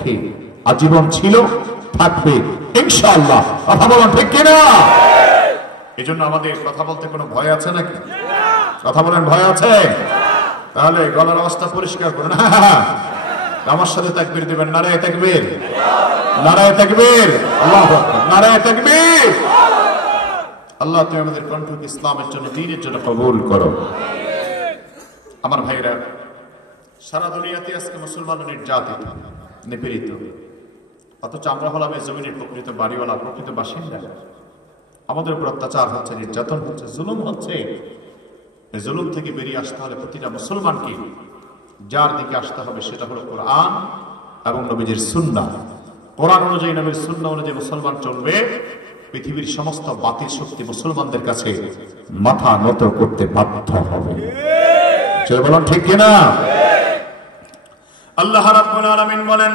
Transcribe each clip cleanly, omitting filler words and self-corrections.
পক্ষে আজীবন ছিল, থাকবে ইনশাআল্লাহ। কথা বলেন ঠিক কিনা? এই জন্য আমাদের কথা বলতে কোনো ভয় আছে নাকি? কথা বলেন, ভয় আছে? তাহলে গলার অবস্থা পরিষ্কার করুন। আমার সাথে তাকবীর দিবেন। নারায়ে তাকবীর, নারায়ে তাকবীর, আল্লাহু আকবার, নারায়ে তাকবীর। আল্লাহ তুমি আমাদের কণ্ঠকে ইসলামের জন্য, দ্বীনের জন্য কবুল করো। আমার ভাইরা, সারা দুনিয়াতে আজকে মুসলমানরা নির্যাতিত, নিপীড়িত, অথচ আমরা হলাম এই জমিনের প্রকৃত বাড়িওয়ালা, প্রকৃত বাসিন্দা। আমাদের উপর অত্যাচার হচ্ছে, নির্যাতন হচ্ছে, জুলুম হচ্ছে। এই জুলুম থেকে বেরিয়ে আসতে হলে প্রতিটা মুসলমানকে যার দিকে আসতে হবে সেটা হলো কোরআন এবং নবীজির সুন্নাহ। কোরআন অনুযায়ী, নবীর সুন্নাহ অনুযায়ী মুসলমান চলবে, পৃথিবীর সমস্ত বাতিল শক্তি মুসলমানদের কাছে মাথা নত করতে বাধ্য হবে। বলুন ঠিক কিনা? আল্লাহ রাব্বুল আলামিন বলেন,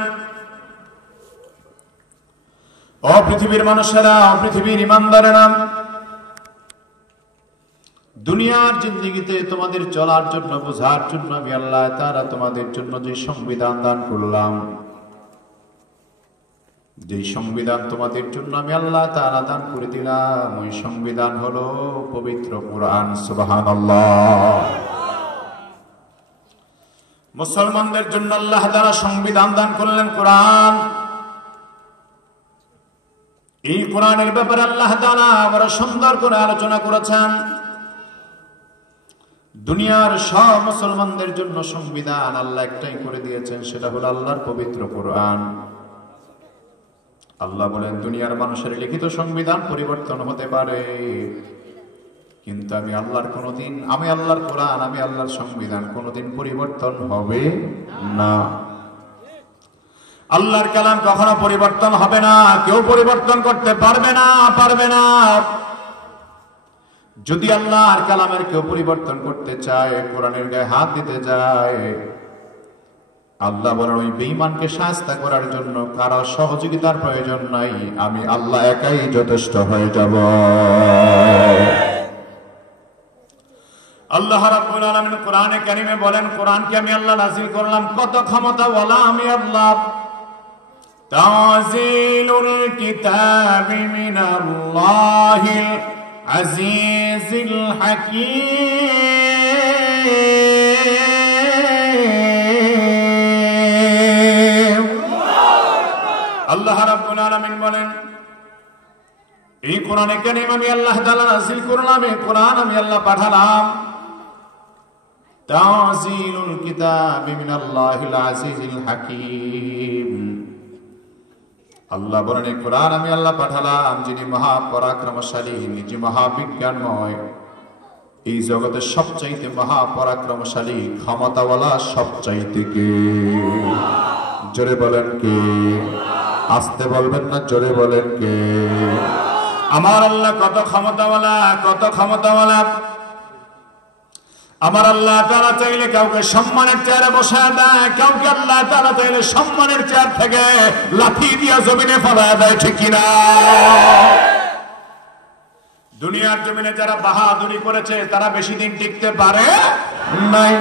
ও পৃথিবীর মানুষেরা, ও পৃথিবীর ঈমানদারেরা, দুনিয়ার জিন্দেগিতে তোমাদের চলার জন্য, বোঝার জন্য আমি আল্লাহ তাআলা তোমাদের জন্য যে সংবিধান দান করলাম, যে সংবিধান তোমাদের জন্য আমি আল্লাহ তাআলা দান করে দিলাম, ওই সংবিধান হলো পবিত্র কোরআন। সুবহানাল্লাহ। মুসলমানদের জন্য আল্লাহ তাআলা সংবিধান দান করলেন কোরআন। এই কোরআনের ব্যাপারে আল্লাহ তাআলা বড় সুন্দর করে আলোচনা করেছেন। দুনিয়ার সব মুসলমানদের জন্য সংবিধান আল্লাহ একটাই করে দিয়েছেন, সেটা হলো আল্লাহর পবিত্র কোরআন। আল্লাহ বলেন, দুনিয়ার মানুষের লিখিত সংবিধান পরিবর্তন হতে পারে, কিন্তু আমি আল্লাহর কোনদিন, আমি আল্লাহর কোরআন, আমি আল্লাহর সংবিধান কোনদিন পরিবর্তন হবে না। আল্লাহর কালাম কখনো পরিবর্তন হবে না, কেউ পরিবর্তন করতে পারবে না, পারবে না। যদি আল্লাহর কালামের কেউ পরিবর্তন করতে চায়, কোরআনের গায়ে হাত দিতে যায়, আল্লাহ বলেন ওই বেঈমানকে শাস্তি করার জন্য কারো সহযোগিতার প্রয়োজন নাই, আমি আল্লাহ একাই যথেষ্ট হয়ে যাব। আল্লাহ রাব্বুল আলামিন কোরআনে কারীমে বলেন, কোরআনকে আমি আল্লাহ নাযিল করলাম, কত ক্ষমতাওয়ালা আমি আল্লাহ। তানজিলুল কিতাবি মিনাল্লাহিল আজিজিল হাকীম। আল্লাহ রাব্বুল আলামিন বলেন, এই কোরআনে কারীম আমি আল্লাহ তাআলা নাযিল করলাম, এই কোরআন আমি আল্লাহ পাঠালাম। তানজিলুল কিতাবি মিনাল্লাহিল আজিজিল হাকীম। আল্লাহ বলেন, এই কোরআন আমি আল্লাহ পাঠালাম যিনি মহাপরাক্রমশালী, যিনি মহাবিজ্ঞানময়, এই জগতের সবচাইতে মহাপরাক্রমশালী, ক্ষমতাওয়ালা সবচাইতে কে? জোরে বলেন কে? আস্তে বলবেন না, জোরে বলেন কে? আমার আল্লাহ কত ক্ষমতাওয়ালা, কত ক্ষমতাওয়ালা। আমার আল্লাহ তাআলা চাইলে কাউকে সম্মানের চেয়ারে বসায় দেয়, কাউকে আল্লাহ তাআলা চাইলে সম্মানের চেয়ার থেকে লাথি দিয়ে জমিনে ফেলায় দেয়, ঠিক কিনা? দুনিয়ার জমিনে যারা বাহাদুরি করেছে তারা বেশি দিন টিকতে পারে নাই।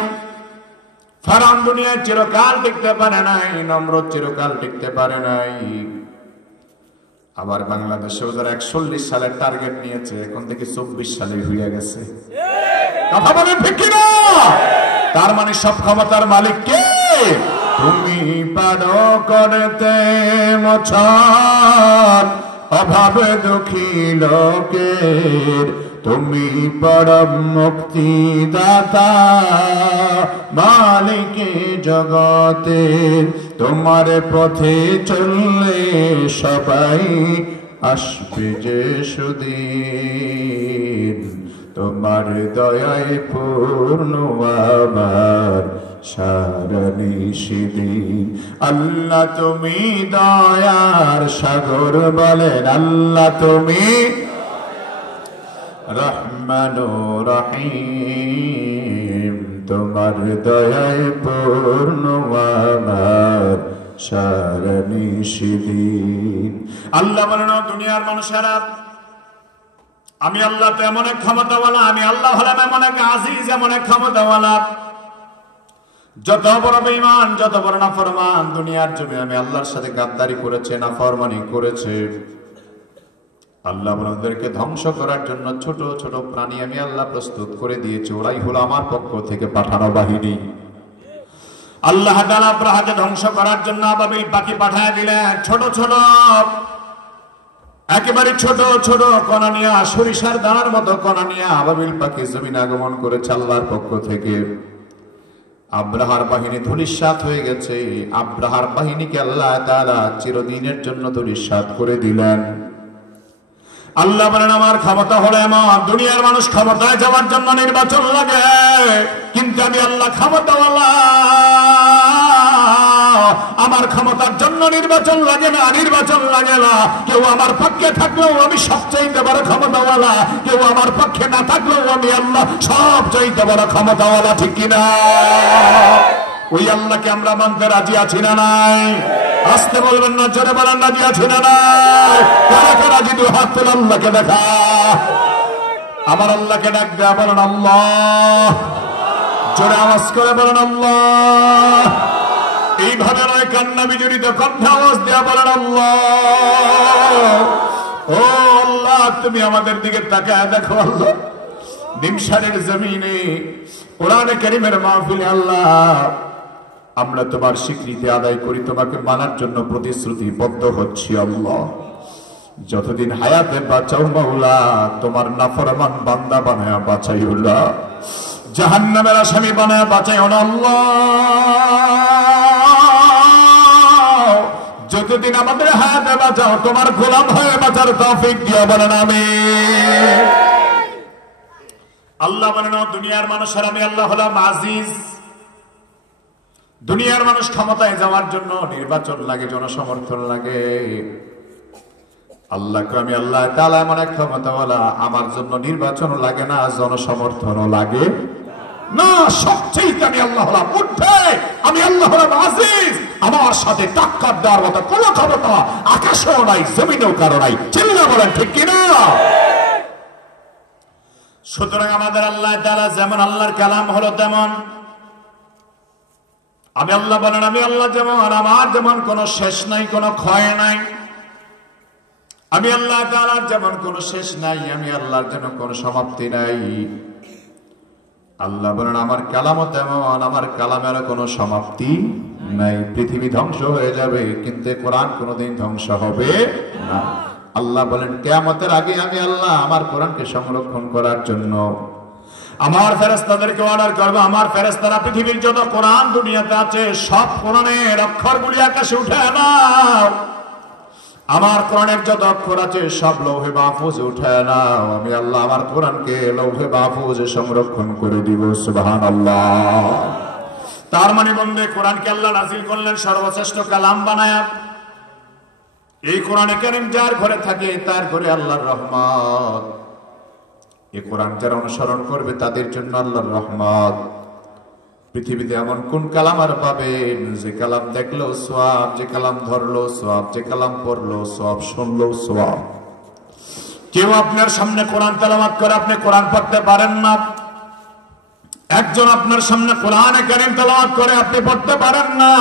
ফেরাউন দুনিয়ায় চিরকাল টিকতে পারে নাই, নমরুদ চিরকাল টিকতে পারে নাই। আবার বাংলাদেশেও যারা 41 সালের টার্গেট নিয়েছে, এখন থেকে 24 সালে হয়ে গেছে। কথা বলেন ঠিক কিনা? তার মানে সব ক্ষমতার মালিক কে? তুমি পারো করতে মোছন অভাবে দুঃখী লোকের, তুমি পরম মুক্তিদাতা, মালিকে জগতের। তোমার পথে চললে সবাই আসবে যে সুদিন, তোমার দয়ায় পূর্ণ আমার সারা নিশিদিন। আল্লাহ তুমি দয়ার সাগর, বলেন আল্লাহ তুমি রহমান রহিম, তোমার দয়ায় পূর্ণ আমার সারা নিশিদিন। আল্লাহ বলেন, দুনিয়ার মানুষেরা, আমি আল্লাহ তো এমন এক ক্ষমতাওয়ালা, আমি আল্লাহ হলাম এমন এক আজিজ, এমন এক ক্ষমতাওয়ালা, যত বড় বেঈমান, যত বড় নাফরমান দুনিয়ার জমিনে আমি আল্লাহর সাথে গাদ্দারি করেছে, নাফরমানি করেছে, আল্লাহ ওদেরকে ধ্বংস করার জন্য ছোট ছোট প্রাণী আমি আল্লাহ প্রস্তুত করে দিয়েছি। ওরাই হলো আমার পক্ষ থেকে পাঠানো বাহিনী। আল্লাহ তাআলা আব্রাহাকে ধ্বংস করার জন্য আবাবিল পাখি পাঠায় দিলেন। ছোট ছোট, একেবারে ছোট ছোট কণা নিয়ে, সরিষার দানার মতো কণা নিয়ে আবাবিল পাখি জমিনে আগমন করেছে আল্লাহর পক্ষ থেকে। আব্রাহার বাহিনী ধূলিসাৎ হয়ে গেছে। আব্রাহার বাহিনীকে আল্লাহ তাআলা চিরদিনের জন্য ধূলিসাৎ করে দিলেন। আল্লাহ বলেন আমার ক্ষমতা হলো এমন, দুনিয়ার মানুষ ক্ষমতায় যাওয়ার জন্য নির্বাচন লাগে, কিন্তু আমি আল্লাহ ক্ষমতাওয়ালা, আমার ক্ষমতার জন্য নির্বাচন লাগে না, নির্বাচন লাগে না। কেউ আমার পক্ষে থাকলেও আমি সবচাইতে বড় ক্ষমতাওয়ালা, কেউ আমার পক্ষে না থাকলেও আমি আল্লাহ সবচাইতে বড় ক্ষমতাওয়ালা, ঠিক কিনা? ওই আল্লাহকে আমরা মানতে রাজি আছি না নাই? আসতে বলবেন না, জোরে বলেন রাজি আছি না নাই? কারা কারা যদি হাত তোলে আল্লাহকে দেখা, আমার আল্লাহকে ডাক দেয়া, বলেন আল্লাহ। জোরে আওয়াজ করে বলেন আল্লাহ। এইভাবে নয়, কান্না বিজড়িত কণ্ঠে আওয়াজ দেয়া, বলেন আল্লাহ। ও আল্লাহ, তুমি আমাদের দিকে তাকায় দেখো আল্লাহ। নিমসারের জমিনে কোরআনে কারীমের মাহফিলে আল্লাহ আমরা তোমার স্বীকৃতি আদায় করি, তোমাকে মানার জন্য প্রতিশ্রুতিবদ্ধ হচ্ছি আল্লাহ। যতদিন হায়াতে বাঁচাও মাওলা, তোমার নাফরমান বান্দা বানায়া বাঁচাইও না, জাহান্নামের আসামি বানায়া বাঁচাইও না আল্লাহ। যতদিন আমাদের হায়াতে বাঁচাও, তোমার গোলাম হয়ে বাঁচার তৌফিক দিও, বলেন আমিন। আল্লাহ বলেন দুনিয়ার মানুষের আমি আল্লাহ হলাম আজিজ। দুনিয়ার মানুষ ক্ষমতায় যাওয়ার জন্য নির্বাচন লাগে, জনসমর্থন লাগে। আল্লাহকে আমি আল্লাহ তাআলা এমন এক ক্ষমতাওয়ালা, আমার জন্য নির্বাচন লাগে না, জনসমর্থনও লাগে না। সবচেয়ে আমি আল্লাহ হলাম উঠে, আমি আল্লাহ হলাম আজিজ। আমার সাথে টাক্কার দেওয়ার মতো কোনো ক্ষমতা আকাশেও নাই, জমিনেও কারো নাই। চিল্লা বলেন ঠিক কিনা? সুতরাং আমাদের আল্লাহ তাআলা যেমন, আল্লাহর কালাম হলো তেমন। আমি আল্লাহ বলেন আমি আল্লাহ যেমন, আমার যেমন কোনো শেষ নাই, কোনো ক্ষয় নাই। আমি আল্লাহ তাআলার যেমন কোনো শেষ নাই, আমি আল্লাহর যেন কোনো সমাপ্তি নাই। আল্লাহ বলেন আমার কালামও তেমন, আমার কালামের কোনো সমাপ্তি নাই। পৃথিবী ধ্বংস হয়ে যাবে, কিন্তু কোরআন কোনোদিন ধ্বংস হবে না। আল্লাহ বলেন কিয়ামতের আগে আমি আল্লাহ আমার কোরআনকে সংরক্ষণ করার জন্য আমার ফেরেশতাদেরকে অর্ডার করব। আমার ফেরেশতারা পৃথিবীর যত কোরআন দুনিয়াতে আছে সব কোরআনের অক্ষরগুলি আকাশে উঠে নাও। আমার কোরআনের যত অক্ষর আছে সব লৌহে মাহফুজে উঠে নাও। আমি আল্লাহ আমার কোরআনকে লৌহে মাহফুজে সংরক্ষণ করে দিব। সুবহানাল্লাহ। তার মানে বন্ধে কোরআনকে আল্লাহ নাযিল করলেন সর্বশ্রেষ্ঠ কালাম বানায়া। এই কোরআনে কারীম যার ঘরে থাকে তার ঘরে আল্লাহর রহমত। এই কোরআন যারা অনুসরণ করবে তাদের জন্য আল্লাহর রহমত। পৃথিবীতে এমন কোন কালাম আর পাবেন যে কালাম দেখলো সওয়াব, যে কালাম ধরলো সওয়াব, যে কালাম পড়লো সওয়াব, শুনলো সওয়াব। কেউ আপনার সামনে কোরআন তেলাওয়াত করে আপনি কোরআন পড়তে পারেন না। একজন আপনার সামনে কোরআনে কারীম তেলাওয়াত করে আপনি পড়তে পারেন না।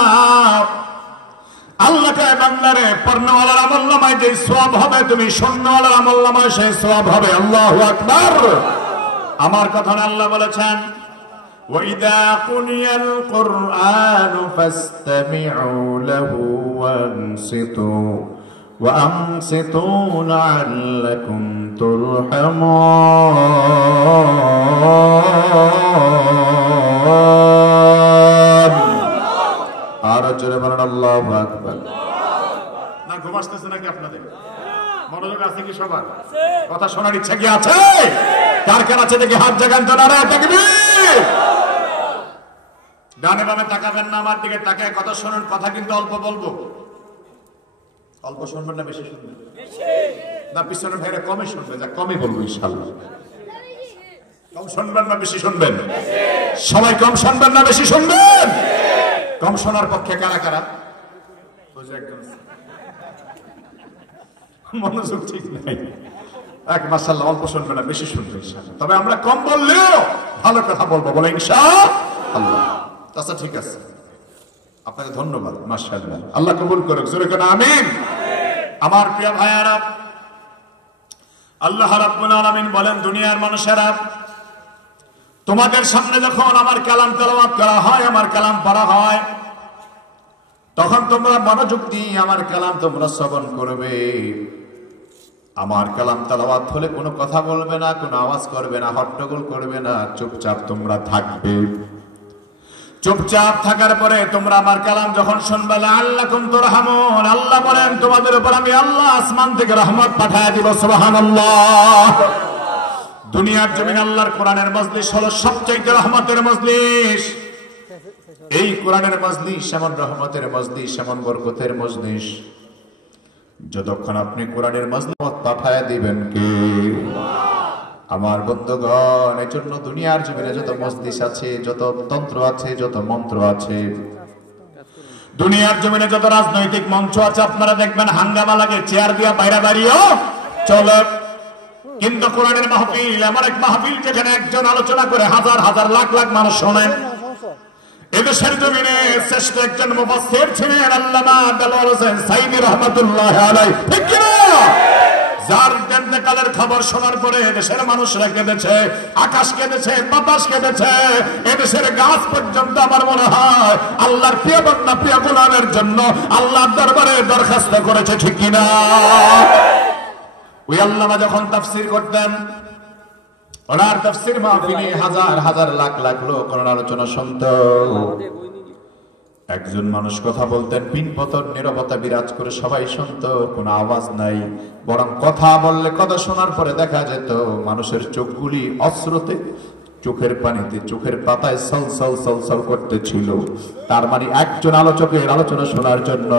আল্লাহ কয় বান্দারে পড়নেওয়ালার আমলনামায় যে সওয়াব হবে, তুমি শুননেওয়ালার আমলনামায় সেই সওয়াব হবে। আল্লাহু আকবার। আমার কথা আল্লাহ বলেছেন وَإِذَا قُرِئَ الْقُرْآنُ فَاسْتَمِعُوا لَهُ وَأَنصِتُوا لَعَلَّكُمْ تُرْحَمُونَ। আর জোরে বলেন আল্লাহু আকবার। না ঘুম আসতেছে নাকি আপনাদের? মনোযোগ আছে কি সবার? কথা শোনার ইচ্ছা কি আছে? কার কার আছে দেখি হাত জাগান তো। নারায়ে তাকবীর। ডানে বামে তাকাবেন না, আমার দিকে তাকায় কথা শুনুন। কথা কিন্তু অল্প বলবো। অল্প শুনবেন না বেশি শুনবেন? বেশি। না পিছনের ভাইরা কমই শুনবে, যা কমই বলবো ইনশাআল্লাহ। কম শুনবেন না বেশি শুনবেন? বেশি। সবাই কম শুনবেন না বেশি শুনবেন? কম শোনার পক্ষে কারা কারা? মনোযোগ ঠিক নাই। এক মাশাআল্লাহ অল্প শুনবে না বেশি শুনবে ইনশাআল্লাহ। তবে আমরা কম বললেও ভালো কথা বলবো, বলে ইনশাআল্লাহ। আচ্ছা ঠিক আছে, আপনাকে ধন্যবাদ, মাশাআল্লাহ, আল্লাহ কবুল করুক, জোরে করে আমিন। আমার প্রিয় ভাইয়ারা, আল্লাহ রাব্বুল আলামিন বলেন, দুনিয়ার মানুষেরা, তোমাদের সামনে যখন আমার কালাম তেলাওয়াত করা হয়, আমার কালাম পড়া হয়, তখন তোমরা মনোযোগ দিয়ে আমার কালাম তোমরা শ্রবণ করবে। আমার কালাম তেলাওয়াত হলে কোনো কথা বলবে না, কোনো আওয়াজ করবে না, হট্টগোল করবে না, চুপচাপ তোমরা থাকবে। চুপচাপ থাকার পরে তোমরা আমার কালাম যখন শুনবে, লাআল্লাকুম তুরহামুন, আল্লাহ বলেন তোমাদের উপর আমি আল্লাহ আসমান থেকে রহমত পাঠায় দিব। সুবহানাল্লাহ। দুনিয়ার জমিন আল্লাহর কোরআনের মজলিস হলো সবচেয়ে রহমতের মজলিস। এই কোরআনের মজলিস এমন রহমতের মজলিস, এমন বরকতের মজলিস, যতক্ষণ আপনি কোরআনের মজলিস পাঠায় দিবেন কে? আমার বন্ধুগণ, এই জন্য দুনিয়ার জমিনে যত মজলিস আছে, যত তন্ত্র আছে, যত মন্ত্র আছে, দুনিয়ার জমিনে যত রাজনৈতিক মঞ্চ আছে, আপনারা দেখবেন হাঙ্গামা লাগে, চেয়ার দিয়া বাইরে বাড়িও চলে। কিন্তু কোরআনের মাহফিল এমন এক মাহফিল যেখানে একজন আলোচনা করে হাজার হাজার লাখ লাখ মানুষ শোনেন। এদেশের জমিনে শ্রেষ্ঠ একজন মুফাসসির ছিলেন আল্লামা দেলোয়ার হোসেন সাইদি রাহমাতুল্লাহি আলাইহি, ঠিক কি না? যার ইন্তেকালের খবর শোনার পরে দেশের মানুষরা কেঁদেছে, আকাশ কেঁদেছে, বাতাস কেঁদেছে, এদেশের গাছ পর্যন্ত আমার মনে হয় আল্লাহর প্রিয় বান্দা প্রিয় গোলামের জন্য আল্লাহর দরবারে দরখাস্ত করেছে, ঠিক কি না? ওই আল্লামা যখন তাফসীর করতেন, ওনার তাফসীর মাহফিলে হাজার হাজার লাখ লাখ লোক ওনার আলোচনা শুনত। একজন মানুষ কথা বলতেন, পিনপতন নীরবতা বিরাজ করে, সবাই শুনত, কোনো আওয়াজ নাই, বরং কথা বললে কথা শোনার পরে দেখা যেত মানুষের চোখগুলি অশ্রুতে, চোখের পানিতে, চোখের পাতায় সল সল সল সল করতেছিল। তার মানে একজন আলোচকের আলোচনা শোনার জন্য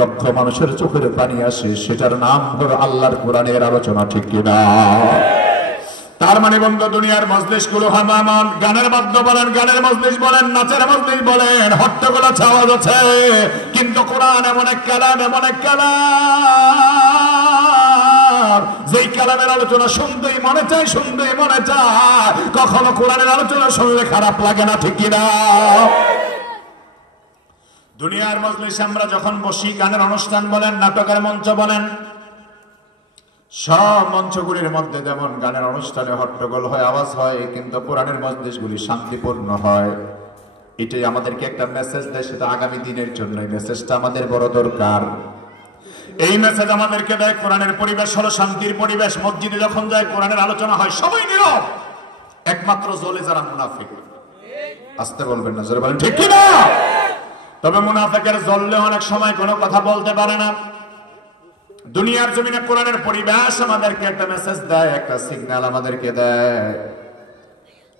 লক্ষ মানুষের চোখের পানি আসে, সেটার নাম হলো আল্লাহর কোরআনের আলোচনা, ঠিক কিনা? তার মানে বন্ধু, দুনিয়ার মজলিস গুলো হামামান, গানের মধ্য বলেন, গানের মজলিস বলেন, নাচের মজলিস বলেন, হট্টগোল আছে, আওয়াজ আছে, কিন্তু কোরআন এমন এক কালাম, এমন এক কালাম, যেই কালামের আলোচনা শুনতেই মনে চায়, শুনতেই মনে চায়। কখনো কোরআনের আলোচনা শুনলে খারাপ লাগে না, ঠিক কিনা? দুনিয়ার মজলিসে আমরা যখন বসি, গানের অনুষ্ঠান বলেন, নাটকের মঞ্চ বলেন, সব মঞ্চগুলির মধ্যে যেমন গানের অনুষ্ঠানে হট্টগোল হয়, আওয়াজ হয়, কিন্তু কোরআনের মজলিসগুলি শান্তিপূর্ণ হয়। এটাই আমাদেরকে একটা মেসেজ দেয়, সেটা আগামী দিনের জন্য। এই মেসেজটা আমাদের বড় দরকার। এই মেসেজ আমাদেরকে দেয়, কোরআনের পরিবেশ হলো শান্তির পরিবেশ। মসজিদে যখন যায়, কোরআনের আলোচনা হয়, সবাই নীরব, একমাত্র জ্বলে যারা মুনাফিক। আসতে বলবেন না, জোরে বলেন, ঠিক কি না? তবে মুনাফিকের জ্বললে অনেক সময় কোনো কথা বলতে পারে না। দুনিয়ার জমিনে কোরআনের পরিবেশ আমাদেরকে একটা মেসেজ দেয়, একটা সিগন্যাল আমাদেরকে দেয়।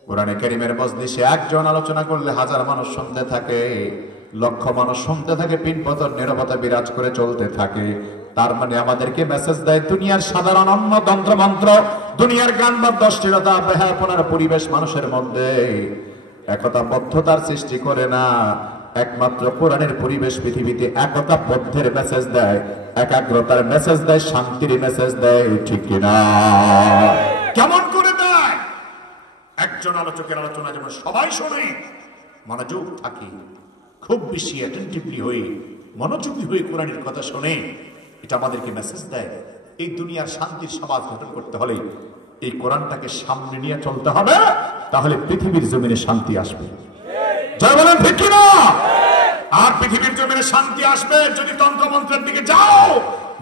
কোরআনে কারীমের মজলিসে একজন আলোচনা করলে হাজার মানুষ শুনতে থাকে, লক্ষ মানুষ শুনতে থাকে, পিনপতন নীরবতা বিরাজ করে চলতে থাকে। তার মানে আমাদেরকে মেসেজ দেয়, দুনিয়ার সাধারণ অন্য তন্ত্র মন্ত্র, দুনিয়ার গান বাদ্য, অশ্লীলতা, বেহায়াপনার পরিবেশ মানুষের মধ্যে একতাবদ্ধতার সৃষ্টি করে না। একমাত্র কোরআনের পরিবেশ পৃথিবীতে একতাবদ্ধের মেসেজ দেয়, একাগ্রতার মেসেজ দেয়, শান্তির মেসেজ দেয়, ঠিক কিনা? কেমন করে দেয়? একজন আলোচকের আলোচনা যেমন সবাই শোনে, মনোযোগ থাকি, খুব বেশি অ্যাটেন্টিভলি হয়ে মনোযোগী হয়ে কোরআনের কথা শোনে, এটা আমাদেরকে মেসেজ দেয়। এই দুনিয়ার শান্তির সমাজ গঠন করতে হলে এই কোরআনটাকে সামনে নিয়ে চলতে হবে, তাহলে পৃথিবীর জমিনে শান্তি আসবে। জয় বলেন, ঠিক কিনা? আর পৃথিবীর জমিনে শান্তি আসবে যদি তন্ত্রমন্ত্রের দিকে যাও,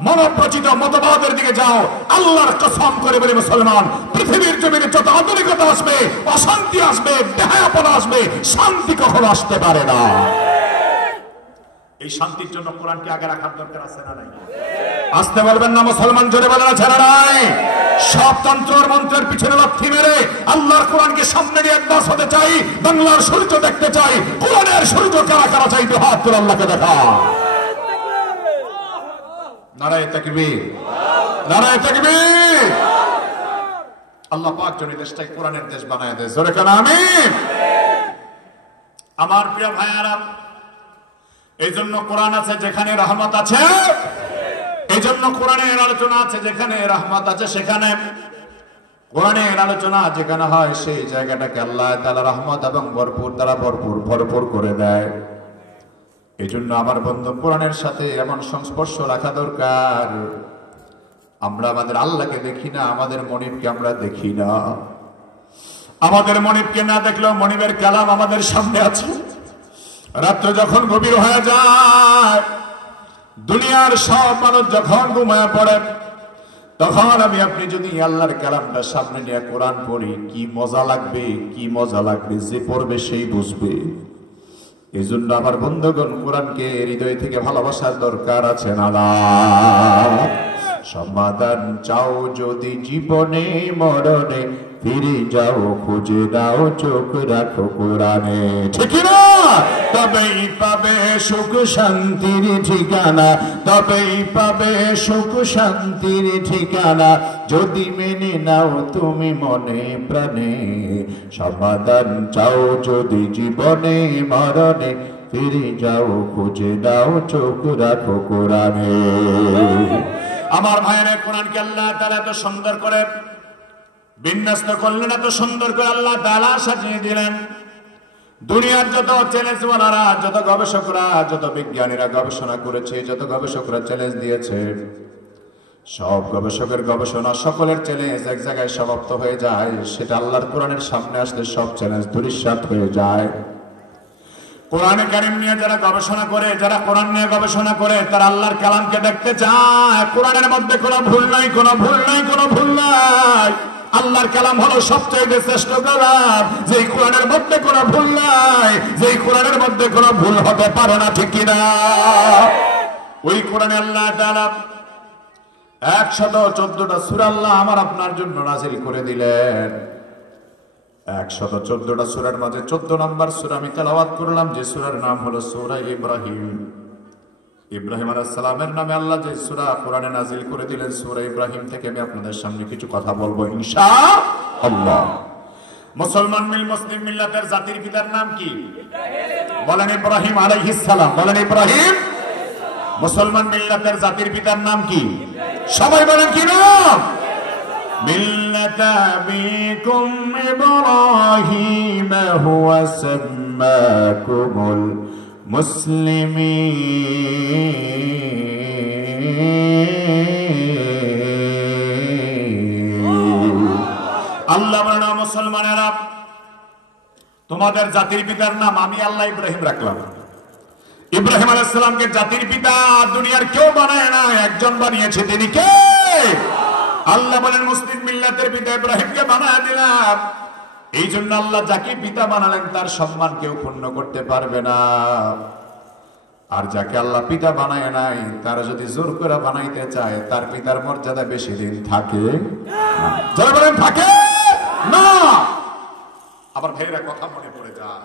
মনোপ্রচিত মতবাদের দিকে যাও। আল্লাহর কসম করে বলে মুসলমান, পৃথিবীর জমিনে যত আধুনিকতা আসবে, অশান্তি আসবে, বেহায়াপনা আসবে, শান্তি কখনো আসতে পারে না। এই শান্তির জন্য কোরআনকে আগে রাখার দরকার আছে না নাই? আসতে বলবেন না মুসলমান, জোরে বলেন, আছে না নাই? সব তন্ত্র মন্ত্রের পিছনে লাথি মেরে আল্লাহর কোরআনকে সামনে নিয়ে একদাস হতে চাই, বাংলার সূর্য দেখতে চাই। কোরআনের সূর্য কারা কারা চাই? দু হাত তুলে আল্লাহকে দেখা। নারায়ে তাকবীর, নারায়ে তাকবীর। আল্লাহ পাক যেন দেশটাকে কোরআনের দেশ বানায় দেয়, জোরে কান আমিন। আমার প্রিয় ভাইয়ারা, এই জন্য কোরআন আছে যেখানে রহমত আছে, এই জন্য কোরআনের আলোচনা আছে যেখানে রহমত আছে, সেখানে কোরআনের আলোচনা যেখানে হয় সেই জায়গাটাকে আল্লাহ তাআলা রহমত এবং ভরপুর দ্বারা ভরপুর করে দেয়। এই জন্য আমার বন্ধু, কোরআনের সাথে এমন সংস্পর্শ রাখা দরকার। আমরা আমাদের আল্লাহকে দেখি না, আমাদের মনিবকে আমরা দেখি না। আমাদের মনিবকে না দেখলেও মনিবের কালাম আমাদের সামনে আছে। রাত্রে যখন গভীর হয়ে যায়, দুনিয়ার সব মানুষ যখন ঘুমায় পড়ে, তখন আমি আপনি যদি আল্লাহর কালামটা সামনে নিয়ে কোরআন পড়ি, কি মজা লাগবে, কি মজা লাগবে। যে পড়বে সেই বুঝবে। এই জন্য আমার বন্ধুগণ, কোরআনকে হৃদয় থেকে ভালোবাসার দরকার আছে না? সমাধান চাও যদি জীবনে মরণে, ফিরে যাও খুঁজে দাও চোখ রাখো কোরআনে। ঠিক না? তবেই পাবে সুখ শান্তির ঠিকানা, তবেই পাবে সুখ শান্তির ঠিকানা, যদি মেনে নাও তুমি মনে প্রাণে। সমাধান চাও যদি জীবনে মরণে, ফিরে যাও খুঁজে দাও চোখ রাখো কোরআনে। আমার ভাইয়েরা, কোরআনকে আল্লাহ তাআলা এত সুন্দর করে বিন্যস্ত করলেন, এত সুন্দর করে আল্লাহ তাআলা সাজিয়ে দিলেন। দুনিয়ার যত চ্যালেঞ্জওয়ালারা, যত গবেষকরা, যত বিজ্ঞানীরা গবেষণা করেছে, যত গবেষকরা চ্যালেঞ্জ দিয়েছে, সব গবেষকের গবেষণা, সকলের চ্যালেঞ্জ এক জায়গায় সমাপ্ত হয়ে যায়। সেটা আল্লাহর কোরআনের সামনে আসলে সব চ্যালেঞ্জ ধূলিসাৎ হয়ে যায়। কোরআনে কারীম নিয়ে যারা গবেষণা করে, যারা কোরআন নিয়ে গবেষণা করে, তারা আল্লাহর কালামকে দেখতে চায়। কোরআনের মধ্যে কোনো ভুল নাই, কোনো ভুল নাই, কোনো ভুল নাই। আল্লাহর কালাম হলো সবচেয়ে শ্রেষ্ঠ কালাম, যেই কোরআনের মধ্যে কোনো ভুল নাই, যেই কোরআনের মধ্যে কোনো ভুল হতে পারে না। ঠিক কিনা? ওই কোরআনে আল্লাহ তাআলা 114টা সূরা আল্লাহ আমার আপনার জন্য নাযিল করে দিলেন। 114টা সূরার মাঝে 14 নম্বর সূরা আমি তেলাওয়াত করলাম, যে সূরার নাম হলো সূরা ইব্রাহিম। ইব্রাহিম আলাইহিস সালামের নামে আল্লাহ যে সূরা কোরআনে নাযিল করে দিলেন, সূরা ইব্রাহিম থেকে আমি আপনাদের সামনে কিছু কথা বলবো ইনশাআল্লাহ। মুসলমান মুসলিম মিল্লাতের জাতির পিতার নাম কি? বলেন ইব্রাহিম আলাইহিস সালাম। বলেন ইব্রাহিম। মুসলমান মিল্লাতের জাতির পিতার নাম কি? সবাই বলেন কি নাম? মিল্লাত আবিকুম ইব্রাহিম হুয়া সাম্মাকুমুল মুসলিমিন। আল্লাহ বলেন, মুসলমানেরা, তোমাদের জাতির পিতার নাম আমি আল্লাহ ইব্রাহিম রাখলাম। ইব্রাহিম আলাইহিস সালামকে জাতির পিতা দুনিয়ার কেউ বানায় না, একজন বানিয়েছে। তিনি কে? আল্লাহ বলেন, মুসলিম মিল্লাতের পিতা ইব্রাহিমকে বানায় দিলাম। এই জন্য আল্লাহ যাকে পিতা বানালেন তার সম্মান কেউ ক্ষুণ্ণ করতে পারবে না। আর যাকে আল্লাহ পিতা বানায় নাই, তারা যদি জোর করে বানাইতে চায়, তার পিতার মর্যাদা বেশি দিন থাকে না। যারা বলেন থাকে না। আবার ভাইরা কথা মনে পড়ে যায়,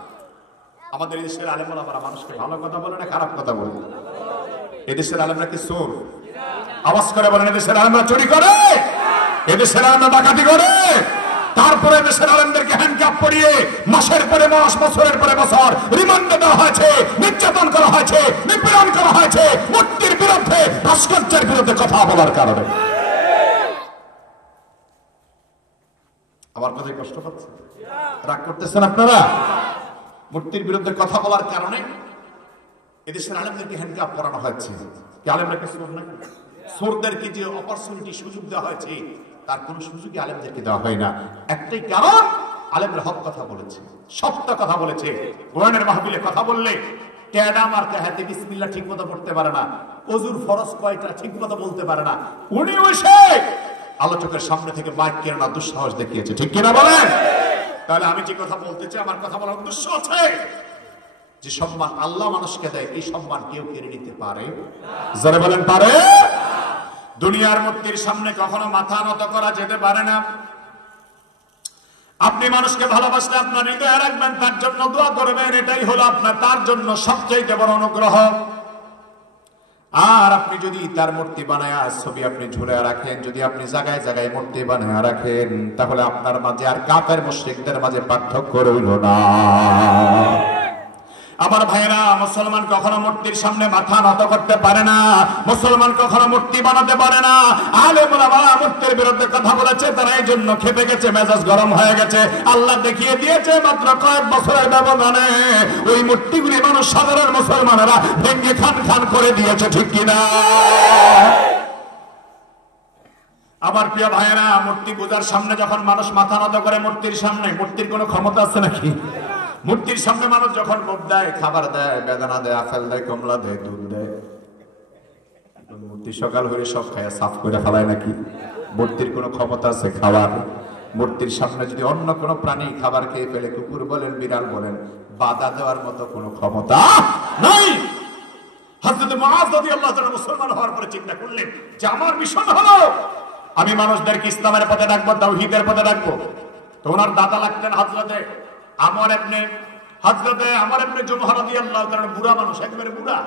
আমাদের দেশের আলেমরা মানুষকে ভালো কথা বলে না খারাপ কথা বলে? এদেশের আলেমরা কি চোর? আওয়াজ করে বলেন, এদেশের আলেমরা চুরি করে, এদেশের আলেমরা ডাকাতি করে। তারপরে দেশের আলেমদেরকে হ্যান্ডকাপ পরিয়ে মাসের পরে মাস, বছরের পরে বছর রিমান্ডে দেওয়া হয়েছে, নির্যাতন করা হয়েছে, নিপীড়ন করা হয়েছে মূর্তির বিরুদ্ধে, ভাস্কর্যের বিরুদ্ধে কথা বলার কারণে। আমার কথায় কষ্ট পাচ্ছে? রাগ করতেছেন আপনারা? মূর্তির বিরুদ্ধে কথা বলার কারণে এদেশের আলেমদেরকে হ্যান্ডকাপ পরানো হয়েছে। আলেমরা কি চোর নাকি? চোরদেরকে যে অপরচুনিটি, সুযোগ দেওয়া হয়েছে, তার কোন সুযোগই আলেমদেরকে দেওয়া হয় না। একটাই কারণ, আলেমরা হক কথা বলেছে, সত্য কথা বলেছে। কোরআনের মাহফিলে কথা বললে টেডা মারতে হাতে বিসমিল্লাহ ঠিক মতো পড়তে পারে না, ওযুর ফরজ কয়টা ঠিক মতো বলতে পারে না, উনি এসে আলোচকের সামনে থেকে মাইক কেড়ে না দুঃসাহস দেখিয়েছে। ঠিক কিনা বলেন? তাহলে আমি যে কথা বলতে চাই, আমার কথা বলার উদ্দেশ্য আছে, যে সম্মান আল্লাহ মানুষকে দেয়, এই সম্মান কেউ কেড়ে নিতে পারে? যারা বলেন পারে। দুনিয়ার মূর্তির সামনে কখনো মাথা নত করা যেতে পারে না। আপনি মানুষকে ভালোবাসলে আপনার হৃদয়ে রাখবেন, তার জন্য দোয়া করবেন, এটাই হলো আপনার তার জন্য সবচেয়ে বড় অনুগ্রহ। আর আপনি যদি তার মূর্তি বানায় ছবি আপনি ঝুলে রাখেন, যদি আপনি জায়গায় জায়গায় মূর্তি বানায় রাখেন, তাহলে আপনার মাঝে আর কাফের মুশরিকদের মাঝে পার্থক্য রইল না। আমার ভাইরা, মুসলমান কখনো মূর্তির সামনে মাথা নত করতে পারে না, মুসলমান কখনো মূর্তি বানাতে পারে না। আলেম ওলামা মূর্তির বিরুদ্ধে কথা বলেছে, তারা এই জন্য খেপে গেছে, মেজাজ গরম হয়ে গেছে। আল্লাহ দেখিয়ে দিয়েছে মাত্র কয়েক বছরের ব্যবধানে ওই মূর্তিগুলি মানুষ সাধারণ মুসলমানেরা ভেঙে খান খান করে দিয়েছে, ঠিক কিনা? আমার প্রিয় ভাইয়েরা, মূর্তি পূজার সামনে যখন মানুষ মাথা নত করে মূর্তির সামনে, মূর্তির কোনো ক্ষমতা আছে নাকি? মূর্তির সামনে মানুষ যখন ভোগ দেয়, খাবার দেয়, বেদানা দেয়, আপেল দেয়, কমলা দেয়, দুধ দেয়, মূর্তি সকাল হয়ে সব খায় সাফ করে ফেলায় নাকি? মূর্তির কোনো ক্ষমতা আছে খাবার? মূর্তির সামনে যদি অন্য কোনো প্রাণী খাবার খেয়ে ফেলে, কুকুর বলেন, বিড়াল বলেন, বাধা দেওয়ার মতো কোনো ক্ষমতা নাই। হযরত মুআয রাদিয়াল্লাহু তাআলা মুসলমান হওয়ার পরে চিন্তা করলেন যে আমার মিশন হলো আমি মানুষদেরকে ইসলামের পথে ডাকবো, তাওহীদের পথে ডাকবো। তো ওনার দাদা লাগতেন হযরতে আমর ইবনে জুমহ রাদিয়াল্লাহু তাআলা, বুড়া মানুষ, একেবারে বুড়া।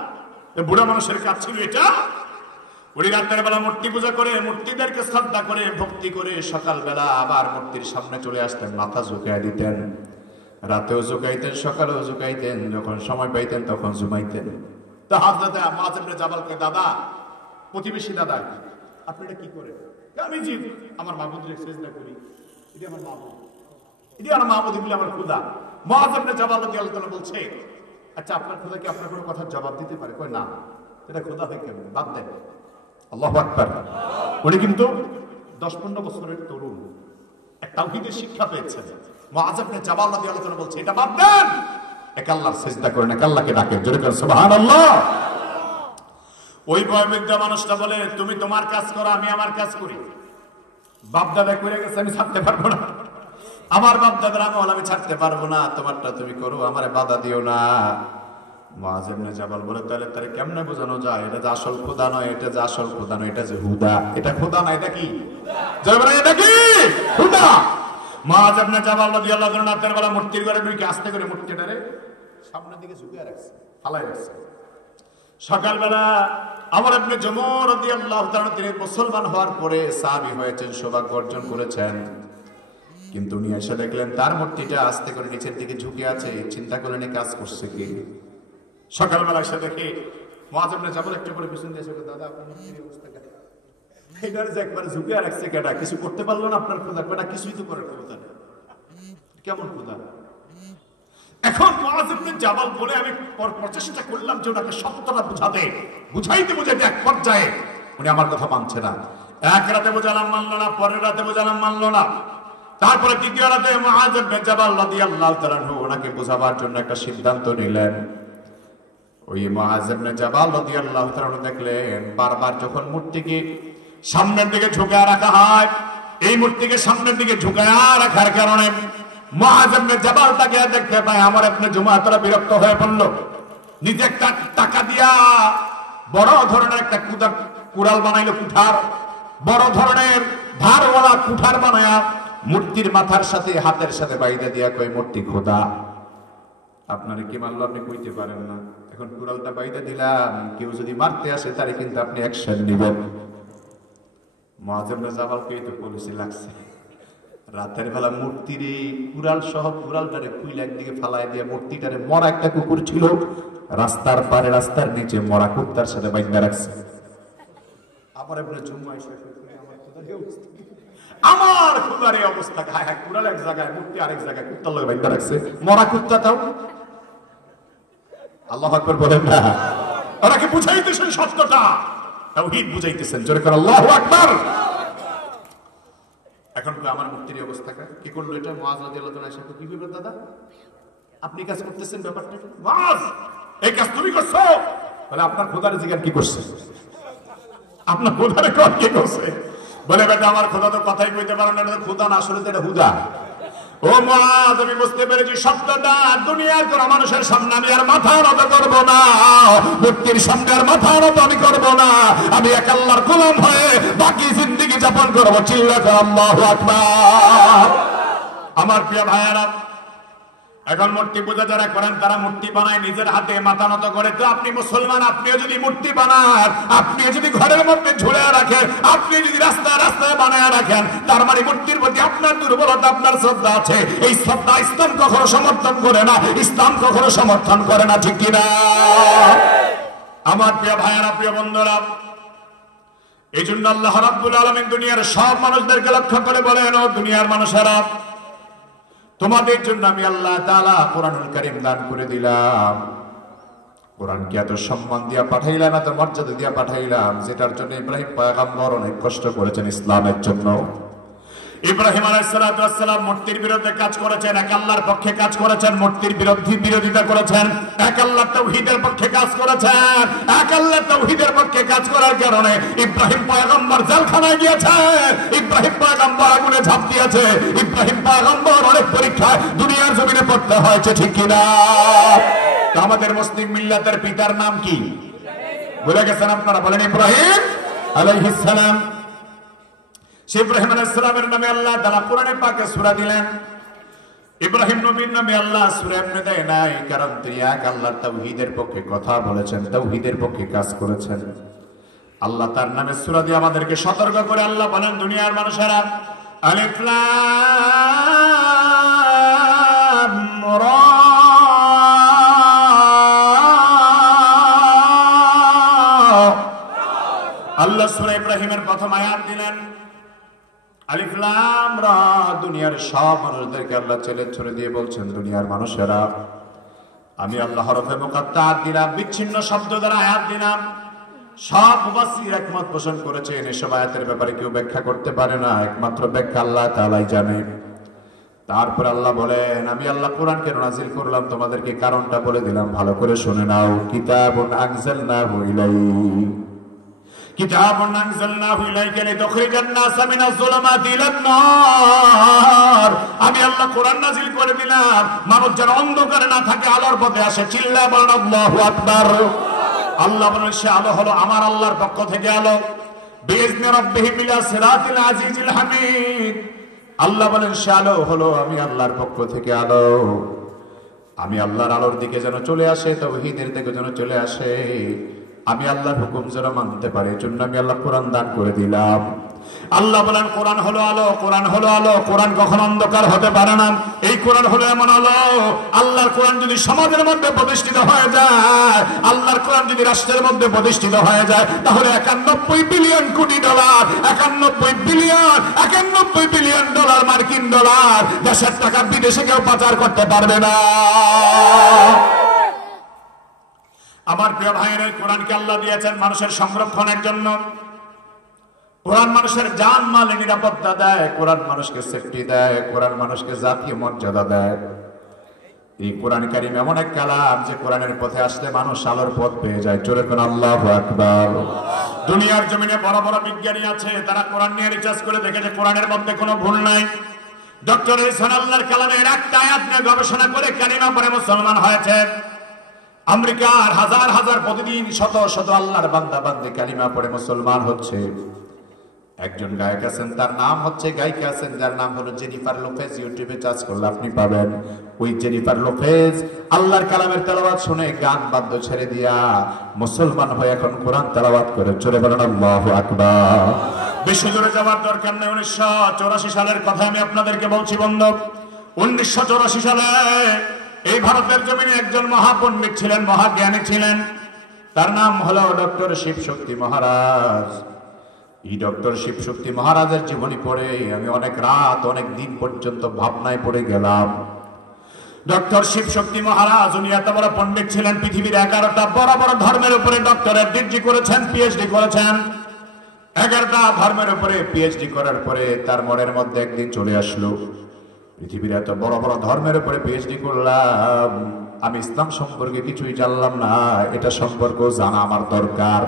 বুড়া মানুষের কাজ ছিল এটা। উনি রাতের বেলা মূর্তি পূজা করে, মূর্তিদেরকে শ্রদ্ধা করে, ভক্তি করে, সকালবেলা আবার মূর্তির সামনে চলে আসতেন, মাথা ঝুঁকায় দিতেন। রাতেও ঝুঁকাইতেন, সকালেও ঝুঁকাইতেন, যখন সময় পাইতেন তখন ঝুমাইতেন। তো হযরতে মুআয ইবনে জাবালকে, দাদা, প্রতিবেশী দাদা, আপনি এটা কি করেন? আমি জি আমার মাবুদের সিজদা করি, এটা আমার মাবুদ, এটা আমার মাবুদ, এগুলো আমার খোদা। মুআয ইবনে জাবাল রাদিয়াল্লাহু তাআলা বলছে, আচ্ছা আপনার খোদা কি আপনার কোনো কথার জবাব দিতে পারে? কয় না, এটা খোদা হয় কেমন, বাদ দেন। আল্লাহু আকবার। উনি কিন্তু 10-15 বছরের তরুণ, এক তাওহীদের শিক্ষা পেয়েছেন। মুআয ইবনে জাবাল রাদিয়াল্লাহু তাআলা বলছে, এটা বাদ দেন, এক আল্লাহর সিজদা করেন, এক আল্লাহকে ডাকেন, জোরে করে সুবহানাল্লাহ। ওই বয়োবৃদ্ধ মানুষটা বলে, তুমি তোমার কাজ করো, আমি আমার কাজ করি। বাপ দাদা করে গেছে, আমি ছাড়তে পারবো না। আমার বাপ দাদার আমল আমি ছাড়তে পারবো না, তোমারটা তুমি করো, আমারে বাধা দিও না। মুআয ইবনে জাবাল বলে, তাহলে তারে কেমনে বোঝানো যায় এটা যে আসল খোদা নয়, এটা যে আসল খোদা নয়, এটা যে হুদা। এটা খোদা না, এটা কি? এটা কি হুদা? মুআয ইবনে জাবাল রাদিয়াল্লাহু তাআলা রাতের বেলা মূর্তির ঘরে ঢুকে আস্তে করে মূর্তিটারে সামনের দিকে ঝুঁকিয়ে রাখছে, ফালায় রাখছে। সকালবেলা আমর ইবনে জুমহ রাদিয়াল্লাহু তাআলা, তিনি মুসলমান হওয়ার পরে সাহাবী হয়েছেন, সৌভাগ্য অর্জন করেছেন। কিন্তু উনি এসে দেখলেন তার মূর্তিটা আস্তে করে নিচের দিকে ঝুঁকে আছে। চিন্তা করলেন এই কাজ করছে কি? সকালবেলা এসে দেখে মুআয ইবনে জাবাল একটু করে পিছন দিয়ে এসে, দাদা আপনার মূর্তির অবস্থা কেন? এইবার যে একবার ঝুঁকে রাখছে কেডা? কিছু করতে পারলো না আপনার খোদা? কেডা কিছুই তো করার ক্ষমতা নেই, কেমন খোদা? এখন মুআয ইবনে জাবাল বলে আমি প্রচেষ্টা করলাম যে ওনাকে সত্যটা বুঝাইতে এক পর্যায়ে উনি আমার কথা মানছে না। এক রাতে বোঝালাম, মানলো না, পরের রাতে বোঝালাম, মানলো না। তারপরে দ্বিতীয় রাতে মুআয ইবনে জাবাল রাদিয়াল্লাহু তাআলা ওনাকে বোঝাবার জন্য একটা সিদ্ধান্ত নিলেন। ওই মুআয ইবনে জাবাল রাদিয়াল্লাহু তাআলা দেখলেন বারবার যখন মূর্তিকে সামনের দিকে ঝুঁকায় রাখা হয়, এই মূর্তিকে সামনের দিকে ঝুঁকায় রাখার কারণে মুআয ইবনে জাবাল তাকে দেখতে পায়। আমর ইবনে জুমহ তারা বিরক্ত হয়ে পড়ল। নিজে একটা টাকা দিয়া বড় ধরনের একটা কুড়াল বানাইলো, কুঠার, বড় ধরনের ধারওয়ালা কুঠার বানায়া মূর্তির মাথার সাথে হাতের সাথে বাইদা দিয়া কয়, মূর্তি খোদা, আপনারে কি মারলো আপনি কইতে পারেন না, এখন কুড়ালটা বাইদা দিলাম, কেউ যদি মারতে আসে তারে কিন্তু আপনি অ্যাকশন নেবেন। মুআয ইবনে জাবালকে তো পুলিশে লাগছে। রাতের বেলা মূর্তির কুড়াল সহ কুড়ালটারে খুইলা একদিকে ফালায় দিয়ে মূর্তিটারে মরা একটা কুকুর ছিল রাস্তার পারে, রাস্তার নিচে মরা কুত্তার সাথে বাইন্দা রাখছে। আমার ইবনে জুমহ আমার খোদার এই অবস্থা, হায় হায়, কুড়াল এক জায়গায়, মূর্তি আরেক জায়গায়, কুত্তার লগে বাইন্দা রাখছে, মরা কুত্তাটাও। আল্লাহু আকবার বলেন না? ওনাকে বুঝাইতেছেন সত্যটা, তাওহীদ বুঝাইতেছেন, জোরে করে আল্লাহু আকবার। এখন আমার মূর্তির অবস্থা কি করলো? এটা মুআয রাদিয়াল্লাহু তাআলা সাথে কি বলবেন, দাদা আপনি কাজ করতেছেন, ব্যাপারটা কি? মুআয, এই কাজ তুমি করছো? বলে আপনার খোদার জিগার কি করছে? আপনার খোদারে কোন কি করছে? বলে বেটা আমার খোদা তো কথাই কইতে পারে না, এটা খোদা না, আসলে তো এটা হুদা। ও মুআয, আমি বুঝতে পেরেছি সত্যটা, দুনিয়ার কোন মানুষের সামনে আমি আর মাথা নত করব না, মূর্তির সামনে আর মাথা নত আমি করব না, আমি এক আল্লাহর গোলাম হয়ে বাকি জিন্দেগি যাপন করব। চিল্লা করে আল্লাহু আকবার। আমার প্রিয় ভাইয়েরা, এখন মূর্তি পূজা যারা করেন তারা মূর্তি বানায় নিজের হাতে মাথা নত করে। তো আপনি মুসলমান, আপনিও যদি মূর্তি বানান, আপনিও যদি ঘরের মধ্যে ঝুলে রাখেন, আপনি যদি রাস্তায় রাস্তায় বানায় রাখেন, তার মানে মূর্তির প্রতি আপনার দুর্বলতা, আপনার শ্রদ্ধা আছে। এই শ্রদ্ধা ইসলাম কখনো সমর্থন করে না, ইসলাম কখনো সমর্থন করে না, ঠিক কিনা? আমার প্রিয় ভাইয়েরা, প্রিয় বন্ধুরা, এই জন্য আল্লাহ রাব্বুল আলামিন দুনিয়ার সব মানুষদেরকে লক্ষ্য করে বলেন, ও দুনিয়ার মানুষেরা, তোমাদের জন্য আমি আল্লাহ তাআলা কোরআনুল কারীম দান করে দিলাম। কোরআনকে এত সম্মান দিয়া পাঠাইলাম, এত মর্যাদা দিয়া পাঠাইলাম, যেটার জন্য ইব্রাহিম পয়গম্বর অনেক কষ্ট করেছেন ইসলামের জন্য। ইব্রাহিম আলাইহিস সালাতু ওয়াস সালাম মূর্তির বিরুদ্ধে কাজ করেছেন, এক আল্লাহর পক্ষে কাজ করেছেন, মূর্তির বিরোধিতা করেছেন, এক আল্লাহর তাওহীদের পক্ষে কাজ করেছেন। এক আল্লাহর তাওহীদের পক্ষে কাজ করার কারণে ইব্রাহিম পয়গম্বর জেলখানায় গিয়েছে, ইব্রাহিম পয়গম্বর আগুনে ঝাঁপ দিয়েছে, ইব্রাহিম পয়গম্বর অনেক পরীক্ষায় দুনিয়ার জমিনে পড়তে হয়েছে, ঠিক কিনা? তো আমাদের মুসলিম মিল্লাতের পিতার নাম কি ভুলে গেছেন আপনারা? বলেন ইব্রাহিম আলাইহিস সালাম। সেই ইব্রাহিম আলাইহিস সালামের নামে আল্লাহ তাআলা কোরআনে পাকে সূরা দিলেন। ইব্রাহিম নবীর নামে আল্লাহ সূরা এমনি দেয় নাই, কারণ তিনি এক আল্লাহর তাওহীদের পক্ষে কথা বলেছেন, তাওহীদের পক্ষে কাজ করেছেন। আল্লাহ তার নামে সূরা দিয়ে আমাদেরকে সতর্ক করে আল্লাহ বলেন, দুনিয়ার মানুষেরা, আলিফ লাম রা, আল্লাহ সূরা ইব্রাহিমের প্রথম আয়াত দিলেন, আলিফ লাম রা। দুনিয়ার সব মানুষদেরকে আল্লাহ ছেলে ছড়ে দিয়ে বলছেন, দুনিয়ার মানুষেরা, আমি আল্লাহ হরফে মুকাত্তাআত দিলাম, বিচ্ছিন্ন শব্দ দ্বারা আয়াত দিলাম। সব মুফাসসির একমত পোষণ করেছেন এসব আয়াতের ব্যাপারে কেউ ব্যাখ্যা করতে পারে না, একমাত্র ব্যাখ্যা আল্লাহ তাআলাই জানে। তারপর আল্লাহ বলেন, আমি আল্লাহ কোরআনকে নাযিল করলাম, তোমাদেরকে কারণটা বলে দিলাম, ভালো করে শুনে নাও। কিতাবুন আনজালনাহু ইলাইক, কিতাবুন আনজালনাহু ইলাইকা লিতুখরিজান নাসা মিনাজ যুলামাতি ইলান নার। আমি আল্লাহ কোরআন নাযিল করে দিলাম, মানুষ যেন অন্ধকারে না থাকে, আলোর পথে আসে। চিল্লায়ে বলেন আল্লাহু আকবার। আল্লাহ বলেন, সে আলো হলো আমার আল্লাহর পক্ষ থেকে আলো, বিইজনি রাব্বিহিম ইলা সিরাতিল আজিজিল হামিদ। আল্লাহ বলেন, সে আলো হলো আমি আল্লাহর পক্ষ থেকে আলো। আমি আল্লাহর আলোর দিকে যেন চলে আসে, তাওহীদের দিকে যেন চলে আসে, আমি আল্লাহর হুকুম যেন মানতে পারি, এজন্য আমি আল্লাহ কোরআন দান করে দিলাম। আল্লাহ বলেন, কোরআন হলো আলো, কোরআন হলো আলো। কোরআন কখনো অন্ধকার হতে পারে না। এই কোরআন হলো এমন আলো, আল্লাহর কোরআন যদি সমাজের মধ্যে প্রতিষ্ঠিত হয়ে যায়, আল্লাহর কোরআন যদি রাষ্ট্রের মধ্যে প্রতিষ্ঠিত হয়ে যায়, তাহলে 91 বিলিয়ন কোটি ডলার, 91 বিলিয়ন ডলার, মার্কিন ডলার, দেশের টাকা বিদেশে কেউ পাচার করতে পারবে না। আমার প্রিয় ভাইয়েরা, কোরআনকে আল্লাহ দিয়েছেন মানুষের সংরক্ষণের জন্য। কোরআন মানুষের জান মালে নিরাপত্তা দেয়, কোরআন মানুষকে সেফটি দেয়, কোরআন মানুষকে জাতীয় মর্যাদা দেয়। এই কোরআন কারীম এমন এক কালাম যে কোরআনের পথে আসলে মানুষ আলোর পথ পেয়ে যায়। জোরে কোন আল্লাহু আকবার। দুনিয়ার জমিনে বড় বড় বিজ্ঞানী আছে, তারা কোরআন নিয়ে রিসার্চ করে দেখেছে কোরআনের মধ্যে কোনো ভুল নাই। ডক্টর ইউসুফ আল্লাহর কালামের একটা আয়াত নিয়ে গবেষণা করে কালিমা পড়ে মুসলমান হয়েছে। আমেরিকার হাজার হাজার প্রতিদিন শত শত আল্লাহর বান্দা বান্দী কালিমা পড়ে মুসলমান হচ্ছে। একজন গায়ক আছেন, তার নাম হচ্ছে, গায়িকা আছেন যার নাম হলো জেনিফার লোপেজ। ইউটিউবে সার্চ করলে আপনি পাবেন। ওই জেনিফার লোপেজ আল্লাহর কালামের তেলাওয়াত শুনে গান বাদ্য ছেড়ে দিয়া মুসলমান হয়ে এখন কোরআন তেলাওয়াত করে। চলে বলেন আল্লাহু আকবার। বিশ্বজুড়ে যাওয়ার দরকার নেই। 1984 সালের কথা আমি আপনাদেরকে বলছি বন্ধু। 1984 সালে এই ভারতের জমিনে একজন মহাপণ্ডিত ছিলেন, মহাজ্ঞানী ছিলেন। তার নাম হলো ডক্টর শিবশক্তি মহারাজ। এই ডক্টর শিবশক্তি মহারাজের জীবনী পড়ে আমি অনেক রাত, অনেক দিন পর্যন্ত ভাবনায় পড়ে গেলাম। ডক্টর শিবশক্তি মহারাজ উনি এত বড় পণ্ডিত ছিলেন, পৃথিবীর 11টা বড় বড় ধর্মের উপরে ডক্টরেট ডিগ্রি করেছেন, পিএইচডি করেছেন। 11টা ধর্মের উপরে পিএইচডি করার পরে তার মনের মধ্যে একদিন চলে আসলো, পৃথিবীর এত বড় বড় ধর্মের উপরে পিএইচডি করলাম, আমি ইসলাম সম্পর্কে কিছুই জানলাম না, এটা সম্পর্কেও জানা আমার দরকার।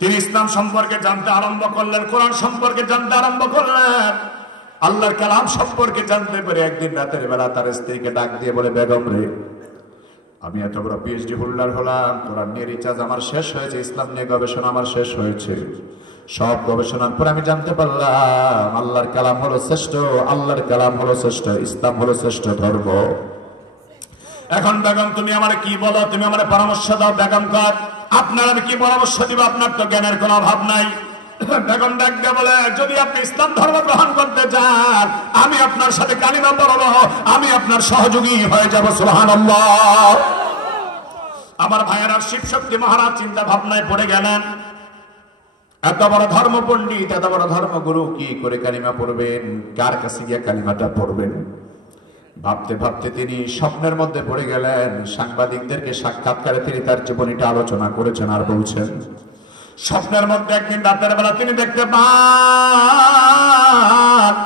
তিনি ইসলাম সম্পর্কে জানতে আরম্ভ করলেন, কোরআন সম্পর্কে জানতে আরম্ভ করলেন, আল্লাহর কালাম সম্পর্কে জানতে পারে। একদিন রাতের বেলা তার স্ত্রীকে ডাক দিয়ে বলে, বেগম রে, আমি এত বড় পিএইচডি হোল্ডার হলাম, কোরআন নিয়ে রিসার্চ আমার শেষ হয়েছে, ইসলাম নিয়ে গবেষণা আমার শেষ হয়েছে। সব গবেষণার পর আমি জানতে পারলাম আল্লাহর কালাম হলো শ্রেষ্ঠ, আল্লাহর কালাম হলো শ্রেষ্ঠ, ইসলাম হলো শ্রেষ্ঠ ধর্ম। এখন বেগম তুমি আমার কি বলো, তুমি আমার পরামর্শ দাও। বেগম কর, আপনার আমি কি পরামর্শ দিব, আপনার তো জ্ঞানের কোনো অভাব নাই। বেগম ডাকতে বলে, যদি আপনি ইসলাম ধর্ম গ্রহণ করতে চান, আমি আপনার সাথে কালিমা পড়বো, আমি আপনার সহযোগী হয়ে যাব। সুবহানাল্লাহ। আমার ভাইয়েরা, শিব শক্তি মহারাজ চিন্তা ভাবনায় পড়ে গেলেন। এত বড় ধর্ম পণ্ডিত, এত বড় ধর্মগুরু কি করে কালিমা পড়বেন, কার কাছে গিয়ে কালিমাটা পড়বেন? ভাবতে ভাবতে তিনি স্বপ্নের মধ্যে পড়ে গেলেন। সাংবাদিকদেরকে সাক্ষাৎকারে তিনি তার জীবনীটা আলোচনা করেছেন আর বলছেন, স্বপ্নের মধ্যে একদিন রাতের বেলা তিনি দেখতে পান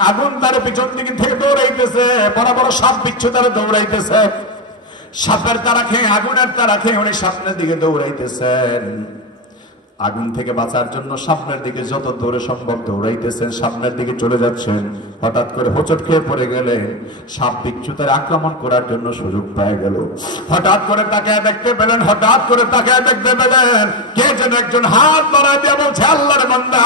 আগুন তার পিছন দিকে থেকে দৌড়াইতেছে, বড় বড় সাপ বিচ্ছু তারা দৌড়াইতেছে। সাপের তারা খেয়ে, আগুনের তারা খেয়ে উনি সামনের দিকে দৌড়াইতেছেন। আগুন থেকে বাঁচার জন্য সামনের দিকে যত দূরে সম্ভব দৌড়াইতেছেন, সামনের দিকে চলে যাচ্ছেন। হঠাৎ করে হোঁচট খেয়ে পড়ে গেলে সাপ বিচ্ছু তার আক্রমণ করার জন্য সুযোগ পেয়ে গেল। হঠাৎ করে তাকে দেখতে পেলেন, হঠাৎ করে তাকে দেখতে পেলেন কে যেন একজন হাত বাড়ায় দিয়ে বলছে, আল্লাহর বান্দা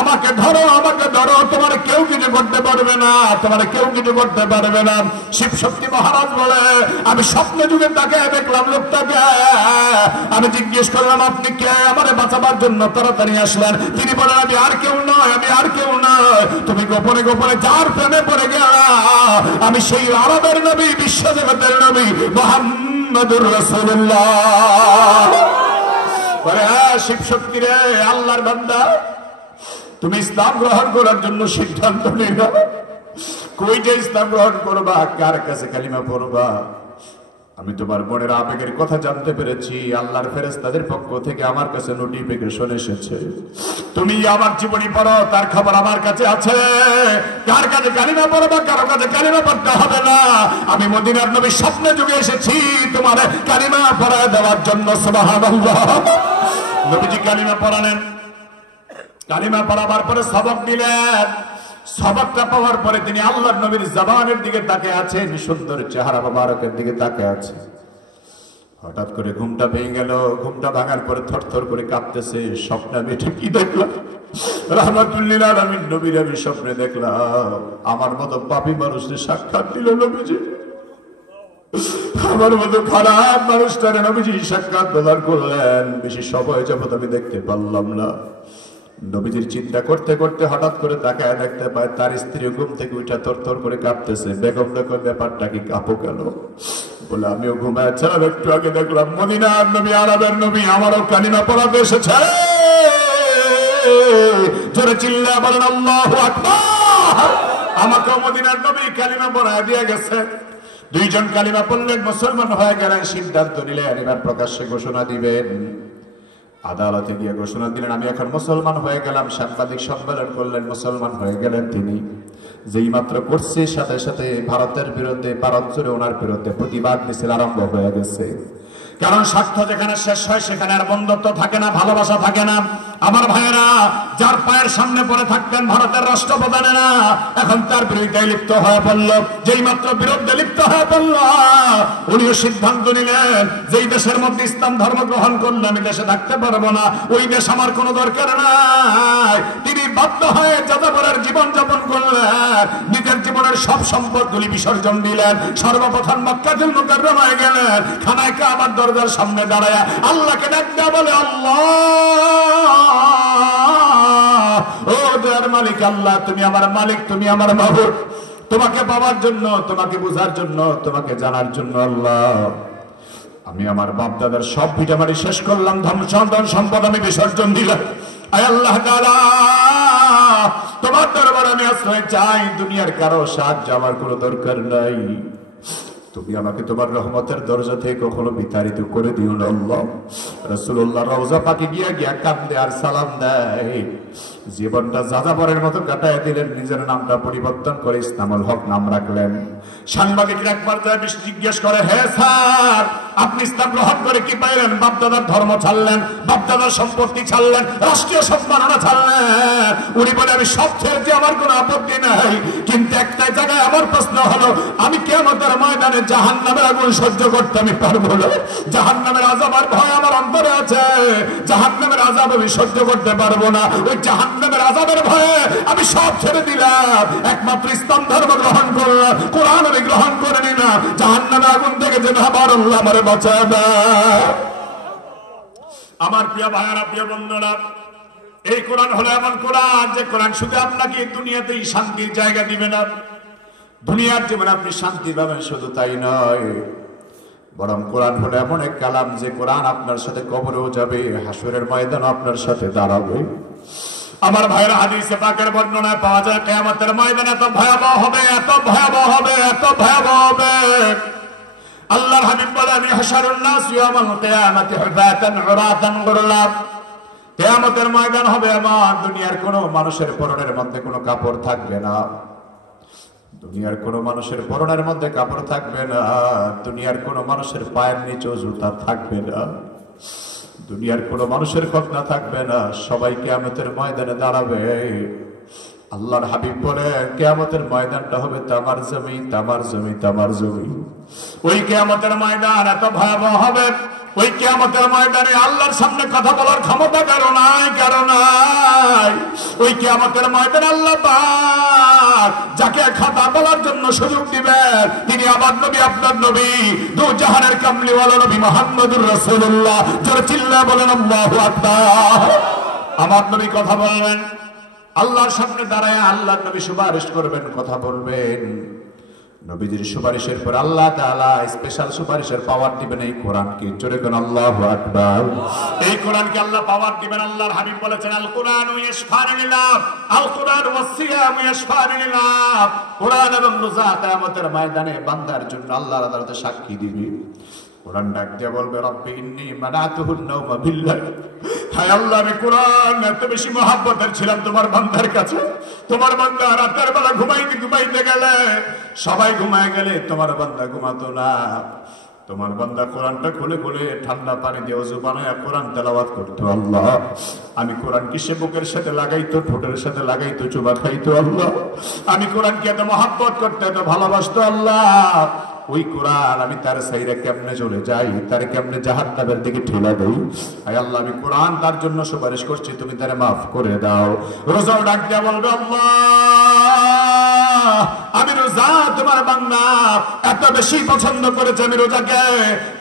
আমাকে ধরো, আমাকে ধরো, তোমার কেউ কিছু করতে পারবে না, তোমার কেউ কিছু করতে পারবে না। শিব শক্তি মহারাজ বলে, আমি স্বপ্ন যুগে তাকে দেখলাম লোকটাকে, আমি জিজ্ঞেস করলাম আপনি কে, আমারে বাঁচাবার জন্য তাড়াতাড়ি আসলেন। তিনি বলেন, আমি আর কেউ নয়, আমি আর কেউ নয়, তুমি গোপনে গোপনে যার প্রেমে পড়ে গেল, আমি সেই আরবের নবী, বিশ্ব জগতের নবী মুহাম্মদুর রাসূলুল্লাহ। বলে, হ্যাঁ শিব শক্তি রে, আল্লাহর বান্দা, তুমি ইসলাম গ্রহণ করার জন্য সিদ্ধান্ত নিলে, কই যে ইসলাম গ্রহণ করবা, কার কাছে কালিমা পড়বা? আমি তোমার বোনের আবেগের কথা জানতে পেরেছি, আল্লাহর ফেরেশতাদের পক্ষ থেকে আমার কাছে নোটিফিকেশন এসেছে, তুমি আমার জীবনী পড়ো, তার খবর আমার কাছে আছে। কার কাছে কালিমা পড়বা, কারো কাছে কালিমা পড়তে হবে না। আমি মদিনার নবী স্বপ্নে যুগে এসেছি তোমার কালিমা পড়ায় দেওয়ার জন্য। সুবহানাল্লাহ। নবীজি কালিমা পড়ালেন, কালিমা পড়াবার পরে সবক দিলেন। সবকটা পাওয়ার পরে তিনি আল্লাহর নবীর জবানের দিকে তাকিয়ে আছেন, সুন্দর চেহারা মোবারকের দিকে তাকিয়ে আছে। হঠাৎ করে ঘুমটা ভেঙে গেল। ঘুমটা ভাঙার পরে থরথর করে কাঁপতেছে। স্বপ্নে আমি ঠিকই দেখলাম, রাহমাতুল লিল আলামিন নবীর আমি স্বপ্নে দেখলাম আমার মতো পাপী মানুষের সাক্ষাৎ দিল নবীজি। আমার মতো খারাপ মানুষটারে নবীজি সাক্ষাৎ প্রদান করলেন। বেশি সময় যাবত আমি দেখতে পারলাম না। নবীজির চিন্তা করতে করতে হঠাৎ করে তাকায় দেখতে পায় তার স্ত্রী ঘুম থেকে উঠে থরথর করে কাঁপতেছে। বেগম দেখো ব্যাপারটা কি, কাঁপো কেন? বলে, আমিও ঘুমাচ্ছিলাম, একটু আগে দেখলাম মদিনার নবী, আরবের নবী আমারও কালিমা পড়াতে এসেছে। জোরে চিল্লা বলেন আল্লাহু আকবার। আমাকেও মদিনার নবী কালিমা পড়ায় দিয়ে গেছে। দুইজন কালিমা পড়লেন, মুসলমান হয়ে গেলেন। সিদ্ধান্ত নিলেন এবার প্রকাশ্যে ঘোষণা দিবেন। আদালতে গিয়ে ঘোষণা দিলেন, আমি এখন মুসলমান হয়ে গেলাম। সাংবাদিক সম্মেলন করলেন, মুসলমান হয়ে গেলেন তিনি। যেই মাত্র করছে সাথে সাথে ভারতের বিরুদ্ধে, ভারত জুড়ে ওনার বিরুদ্ধে প্রতিবাদ মিছিল আরম্ভ হয়ে গেছে। কারণ স্বার্থ যেখানে শেষ হয় সেখানে আর বন্ধুত্ব থাকে না, ভালোবাসা থাকে না। আমার ভাইয়েরা, যার পায়ের সামনে পড়ে থাকতেন ভারতের রাষ্ট্রপ্রধানেরা, এখন তার বিরুদ্ধে লিপ্ত হয়ে পড়ল। যেই মাত্র বিরুদ্ধে লিপ্ত হয়ে পড়ল, উনিও সিদ্ধান্ত নিলেন যেই দেশের মধ্যে ইসলাম ধর্ম গ্রহণ করলে আমি দেশে থাকতে পারবো না, ওই দেশ আমার কোনো দরকার নাই। তিনি বাধ্য হয়ে যাযাবরের জীবন যাপন করলেন। নিজের জীবনের সব সম্পদগুলি বিসর্জন দিলেন। সর্বপ্রথম মক্কাতুল মুকাররমায় গেলেন। খানায় কাবার দরজার সামনে দাঁড়ায় আল্লাহকে ডাক দেয়া বলে, আল্লাহ ও দয়ার মালিক আল্লাহ, তুমি আমার মালিক, তুমি আমার মাবুদ। তোমাকে পাওয়ার জন্য, তোমাকে বোঝার জন্য, তোমাকে জানার জন্য আল্লাহ আমি আমার বাপ দাদার সব ভিটামারি শেষ করলাম, ধন সম্পদ আমি বিসর্জন দিলাম। আয় আল্লাহ তাআলা, তোমার দরবারে আমি আশ্রয় চাই। দুনিয়ার কারো সাহায্য আমার কোনো দরকার নাই। তুমি আমাকে তোমার রহমতের দরজা থেকে কখনো বিতাড়িত করে দিও না আল্লাহ। রাসূলুল্লাহ রওজা পাকে গিয়া কাঁদে আর সালাম দেয়। জীবনটা যাযাবরের মতো কাটায় দিলেন। নিজের নামটা পরিবর্তন করে ইসলামুল হক নাম রাখলেন। সাংবাদিকরা একবার জিজ্ঞেস করে, হে স্যার, আপনি ইসলাম গ্রহণ করে কি পাইলেন? বাপদাদার ধর্ম ছাড়লেন, বাপদাদার সম্পত্তি ছাড়লেন, রাষ্ট্রীয় সম্মাননা ছাড়লেন। উনি বলে, আমি সব ছেড়েছি, আমার কোনো আপত্তি নাই, কিন্তু একটা জায়গায় আমার প্রশ্ন হলো, আমি কিয়ামতের ময়দানে জাহান্নামের আগুন সহ্য করতে আমি পারবো না, জাহান্নামের আযাবের ভয় আমার অন্তরে আছে, জাহান্নামের আযাব আমি সহ্য করতে পারবো না। ওই জাহান্নামের আযাবের ভয়ে আমি সব ছেড়ে দিলাম, একমাত্র ইসলাম ধর্ম গ্রহণ করলাম, কোরআন আমি গ্রহণ করে নিলাম। জাহান্নামের আগুন থেকে যেন আবার আল্লাহ আমারে বাঁচাবে। আমার প্রিয় ভাইয়েরা, প্রিয় বন্ধুরা, এই কোরআন হলো এমন কোরআন যে কোরআন শুধু আপনাকে দুনিয়াতেই শান্তির জায়গা দিবে না, দুনিয়ার জীবনে আপনি শান্তি পাবেন শুধু তাই নয়, বরং কোরআন হলো এমন এক কালাম যে কোরআন আপনার সাথে কবরেও যাবে, হাসরের ময়দানে আপনার সাথে দাঁড়াবে। আমার ভাইয়েরা, হাদিসে পাকের বর্ণনায় পাওয়া যায় কিয়ামতের ময়দান এত ভয়াবহ হবে, এত ভয়াবহ হবে, এত ভয়াবহ হবে। আল্লাহর হাবিব বলেন ইহশারুন নাস ইয়াওমাল কিয়ামাতি হুফাতান উরাতান গুরলা। কিয়ামতের ময়দান হবে এমন, দুনিয়ার কোন মানুষের পরনের মধ্যে কোনো কাপড় থাকবে না, দুনিয়ার কোন মানুষের পরনের মধ্যে কাপড় থাকবে না, দুনিয়ার কোন মানুষের পায়ের নিচে জুতা থাকবে না, দুনিয়ার কোন মানুষের খতনা থাকবে না, সবাই কিয়ামতের ময়দানে দাঁড়াবে। আল্লাহর হাবিব বলে কিয়ামতের ময়দানটা হবে তামার জমিন, তামার জমিন, তামার জমিন। ওই কিয়ামতের ময়দান এত ভয়াবহ হবে, ওই কিয়ামতের ময়দানে আল্লাহর সামনে কথা বলার ক্ষমতা কারো নাই, কারো নাই। ওই কিয়ামতের ময়দানে আল্লাহ পাক যাকে কথা বলার জন্য সুযোগ দিবেন তিনি আমার নবী, আপনার নবী, দু জাহানের কামলিওয়ালা নবী মুহাম্মদুর রাসূলুল্লাহ। যারা চিল্লায় বলেন আল্লাহু আকবার। আমার নবী কথা বলবেন, আল্লাহর সামনে দাঁড়ায় আল্লাহর নবী সুপারিশ করবেন, কথা বলবেন। নবীজির সুপারিশের পর আল্লাহ তাআলা স্পেশাল সুপারিশের পাওয়ার দিবেন এই কোরআনকে। জোরে কোন আল্লাহু আকবার। এই কোরআনকে আল্লাহ পাওয়ার দিবেন। আল্লাহর হাবিব বলেছেন আল কুরআনু ইয়াশফা'ু লিল্লাহ, আল কুরআন ওয়াস সিয়ামু ইয়াশফা'ু লিল্লাহ। কোরআন এবং রোজা কিয়ামতের ময়দানে বান্দার জন্য আল্লাহর আদালতে সাক্ষী দিবে। কোরআন ডাক দিয়ে বলবে রব্বি ইন্নী মানাতুহুন নাওমা বিল্লাহ। হায় আল্লাহ, আমি কোরআন এত বেশি মহব্বতের ছিলাম তোমার বান্দার কাছে, তোমার বান্দা রাতের বেলা ঘুমাইতে গেলে সবাই ঘুমায় গেলে তোমার বান্দা ঘুমাতো না, তোমার বান্দা কোরআনটা খুলে খুলে ঠান্ডা পানি দিয়ে ওযু বানায়া কোরআন তেলাওয়াত করতো। আল্লাহ, আমি কোরআনকে সে বুকের সাথে লাগাইতো, ঠোঁটের সাথে লাগাইতো, চুবা খাইতো। আল্লাহ, আমি কোরআনকে এত মহব্বত করতে, এত ভালোবাসতো। আল্লাহ, ওই কোরআন আমি তার সাইরে কেমনে চলে যাই, তার কেমনে জাহান্নামের দিকে ঠেলা দেই। আয় আল্লাহ, আমি কোরআন তার জন্য সুপারিশ করছি, তুমি তারে মাফ করে দাও। রোজাও ডাক দিয়া বলবে আল্লাহ, আমি রোজা তোমার বান্দা এত বেশি পছন্দ করেছে, আমি রোজাকে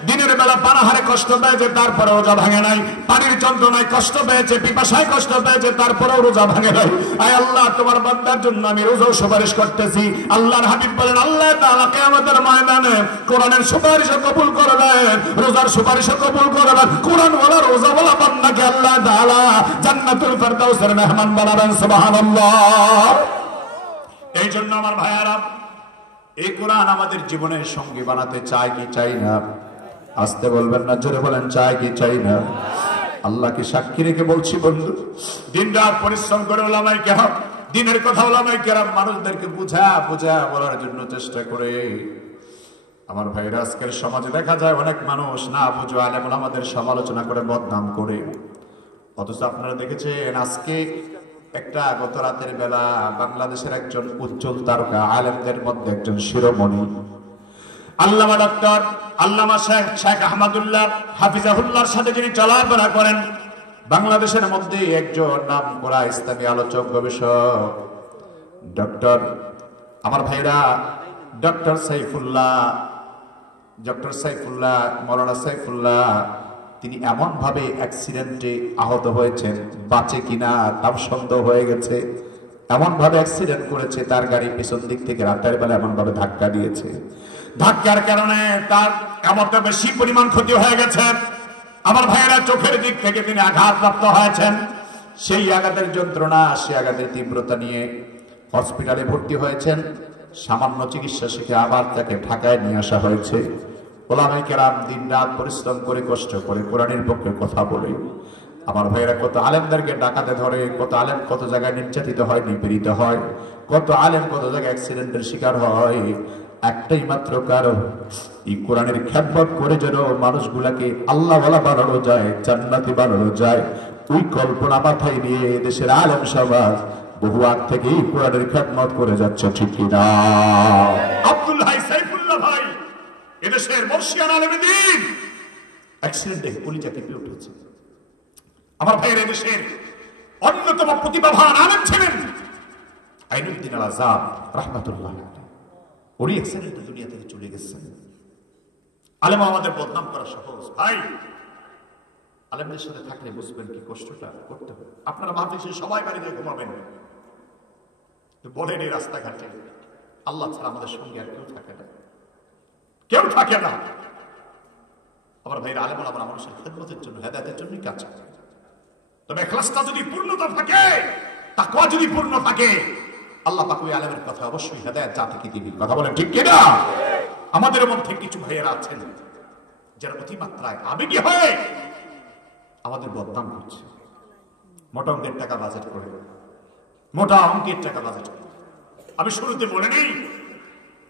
দিনের বেলা পানাহারে কষ্ট পেয়েছে তারপরে রোজা ভাঙে নাই, পানির যন্ত্রণায় কষ্ট পেয়েছে, পিপাসায় কষ্ট পেয়েছে তারপরেও রোজা ভাঙে নাই। আয় আল্লাহ, তোমার বান্দার জন্য আমি রোজাও সুপারিশ করতেছি। আল্লাহর হাবিব বলেন আল্লাহ তাআলা কিয়ামতের ময়দানে কোরআনের সুপারিশও কবুল করবেন, রোজার সুপারিশও কবুল করবেন। কোরআন ওয়ালা রোজা ওয়ালা বান্দাকে আল্লাহ তাআলা জান্নাতুল ফেরদাউসের মেহমান বানাবেন। সুবহানাল্লাহ। এই জন্য আমার ভাইয়ারা, এই কোরআন আমাদের জীবনের সঙ্গী বানাতে চায় কি চাই না? আসতে বলবেন না, জোরে বলেন চাই কি চাই না? আল্লাহকে সাক্ষী রেখে বলছি বন্ধু, দিন রাত পরিশ্রম করে ওলামায়ে কেরাম, দিনের কথা ওলামায়ে কেরাম মানুষদেরকে বুঝা বলার জন্য চেষ্টা করে। আমার ভাইরা, আজকের সমাজে দেখা যায় অনেক মানুষ না বুঝে আলেম ওলামাদের সমালোচনা করে, বদনাম করে। অথচ আপনারা দেখেছেন আজকে একটা গত রাতের বেলা বাংলাদেশের একজন উজ্জ্বল তারকা, আলেমদের মধ্যে একজন শিরোমণি আল্লামা ডক্টর আল্লামা শেখ আহমদুল্লাহ হাফিজাহুল্লাহর সাথে যিনি চলাফেরা করেন, বাংলাদেশের মধ্যে একজন নামকরা ইসলামী আলোচক, গবেষক ডক্টর, আমার ভাইরা, ডক্টর সাইফুল্লাহ মৌলানা সাইফুল্লাহ, তিনি এমন ভাবে অ্যাক্সিডেন্টে আহত হয়েছেন, বাঁচে কিনা তার সন্দেহ হয়ে গেছে। এমন ভাবে অ্যাক্সিডেন্ট করেছে, তার গাড়ি পিছন দিক থেকে রাতের বেলা এমন ভাবে ধাক্কা দিয়েছে, ধাক্কার কারণে তার এমনটা বেশি পরিমাণ ক্ষতি হয়ে গেছে। আমার ভাইয়েরা, চোখের দিক থেকে তিনি আঘাতপ্রাপ্ত হয়েছেন। সেই আঘাতের যন্ত্রণা, সেই আঘাতের তীব্রতা নিয়ে হসপিটালে ভর্তি হয়েছেন। সামান্য চিকিৎসা শিখে আবার তাকে ঢাকায় নিয়ে আসা হয়েছে। ওলামায়ে কেরাম দিন রাত পরিশ্রম করে, কষ্ট করে কোরআনের পক্ষে কথা বলে। আমার ভাইয়েরা, কত আলেমদেরকে ডাকাতে ধরে, কত আলেম কত জায়গায় নির্যাতিত হয়, নিপীড়িত হয়, কত আলেম কত জায়গায় অ্যাক্সিডেন্টের শিকার হয়। একটাই মাত্র কারণ, এই কোরআনের খেদমত করে যেন মানুষগুলাকে আল্লাহওয়ালা বানানো যায়, জান্নাতি বানানো যায়, ওই কল্পনা মাথায় নিয়ে দেশের আলেম সমাজ বহু আগ থেকেই কোরআনের খেদমত করে যাচ্ছে, ঠিক কিনা? আব্দুল হাই সাইফুল্লাহ ভাই এদেশের বর্ষিয়ান আলেম দ্বীন অ্যাক্সিডেন্টে কলিজা কেঁপে উঠেছে। আমার ভাইয়ের এদেশের অন্যতম প্রতিভাবান আলেম ছিলেন আইনুদ্দিন আল আজাদ রাহমাতুল্লাহ। উনি অ্যাক্সিডেন্টে দুনিয়া থেকে চলে গেছেন। আলেম আমাদের বদনাম করা সহজ ভাই, আলেমদের সাথে থাকলে বুঝবেন কি কষ্টটা করতে হবে। আপনারা মাহফিলে সবাই বাড়িতে ঘুমাবেন, বলেন এই রাস্তাঘাটে আল্লাহ ছাড়া আমাদের সঙ্গে আর কেউ থাকে না, কেউ থাকে না। আমার ভাইয়ের আলেম ওলামারা মানুষের খেদমতের জন্য, হেদায়েতের জন্যই কাজ করে। তবে ইখলাসটা যদি পূর্ণতা থাকে, তাকওয়া যদি পূর্ণ থাকে, আল্লাহ পাক ওই আলেমের কথা অবশ্যই হেদায়েত জাতিকে দিবেন। কথা বলেন ঠিক কিনা? আমাদের মধ্যে কিছু ভাইয়েরা আছেন যারা অতিমাত্রায় আবেগী হয়ে আমাদের বদনাম করছে। মোটা অঙ্কের টাকা বাজেট করে, মোটা অঙ্কের টাকা বাজেট করে। আমি শুরুতে বলে নেই,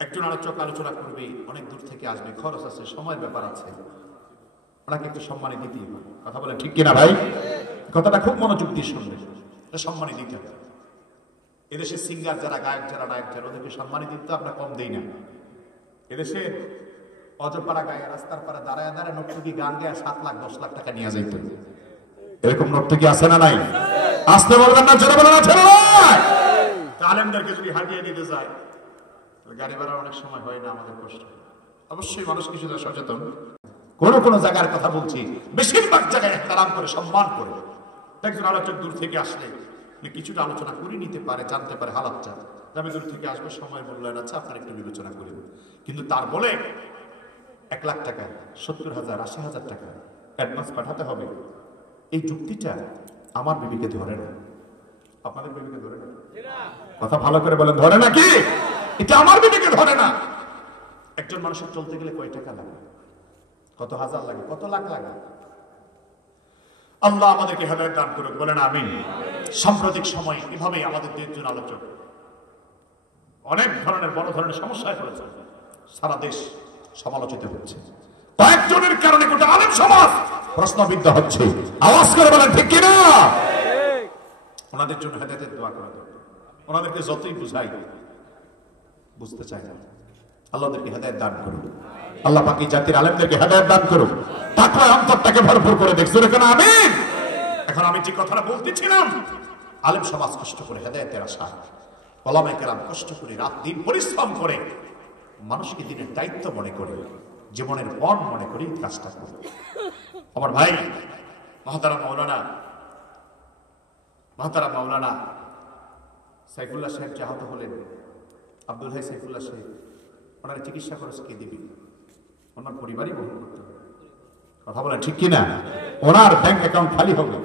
একজন আলোচক আলোচনা করবে, অনেক দূর থেকে আসবে, খরচ আছে, সময়ের ব্যাপার আছে, ওনাকে একটু সম্মানী দিতেই হবে। কথা বলেন ঠিক কিনা ভাই? কথাটা খুব মনোযোগ দিয়ে শুনবে, সম্মানী দিতে হবে। এদেশে সিঙ্গার যারা, গায়ক যারা, নায়ক যারা, ওদেরকে সম্মানী দিতে আমরা কম দেই না। এদেশে অজপাড়া গায়ে রাস্তার পাড়া দাঁড়ায় দাঁড়ায় নর্তকী গান দেয়া 7 লাখ 10 লাখ টাকা নিয়ে যাইত। এরকম নর্তকী আছে না নাই? আসতে বলবেন না, ছেড়ে বলেন না, ছেড়ে আলেমদেরকে যদি হারিয়ে দিতে যায়, গাড়ি ভাড়া অনেক সময় হয় না, আমাদের কষ্ট। অবশ্যই মানুষ কিছুটা সচেতন। কোন কোন জায়গার কথা বলছি, বেশিরভাগ জায়গায় ইহতারাম করে, সম্মান করে। একজন আলোচক দূর থেকে আসলে কিছুটা আলোচনা করে নিতে পারে, জানতে পারে হালাতটা। আমি দূর থেকে আসবো, সময় মূল্যায়ন আছে, আপনার একটু বিবেচনা করি। কিন্তু তার বলে 1 লাখ টাকা, 70,000, 80,000 টাকা অ্যাডভান্স পাঠাতে হবে, এই যুক্তিটা আমার বিবেকে ধরে না। আপনাদের বিবেকে ধরে না? কথা ভালো করে বলেন, ধরে নাকি? এটা আমার বিবেকে ধরে না। একজন মানুষের চলতে গেলে কয় টাকা লাগে, কত হাজার লাগে, কত লাখ লাগে। আল্লাহ আমাদেরকে হেদায়েত দান করুক, বলেন আমিন। সাম্প্রতিক সময়ে এভাবেই আমাদের দুইজন আলোচক অনেক ধরনের বড় ধরনের সমস্যায় পড়েছে। সারা দেশ সমালোচিত হচ্ছে, কয়েকজনের কারণে গোটা আলেম সমাজ প্রশ্নবিদ্ধ হচ্ছে। আওয়াজ করে বলেন ঠিক কিনা? ওনাদের জন্য হেদায়েতের দোয়া করা দরকার। ওনাদেরকে যতই বুঝাই বুঝতে চায় না। আল্লাহদেরকে হেদায়েত দান করুন। আল্লাহ পাক এই জাতির আলেমদেরকে হেদায়েত দান করুন। তাকওয়া অন্তরটাকে ভরপুর করে দেখছো কেন? আমিন। এখন আমি যে কথাটা বলতেছিলাম, আলেম সমাজ কষ্ট করে হেদায়েতের আশা, ওলামায়ে কেরাম কষ্ট করে রাত দিন পরিশ্রম করে মানুষকে দিনের দায়িত্ব মনে করে, জীবনের পণ মনে করে কাজটা করে। আমার ভাই মহতারাম মাওলানা সাইফুল্লাহ সাহেব যে আহত হলেন, আব্দুল হাই সাইফুল্লাহ সাহেব, ওনার চিকিৎসা খরচ কে দিবে? ওনার পরিবারই বহন করতে হবে। কথা বলেন ঠিক কিনা? ওনার ব্যাংক অ্যাকাউন্ট খালি হবে।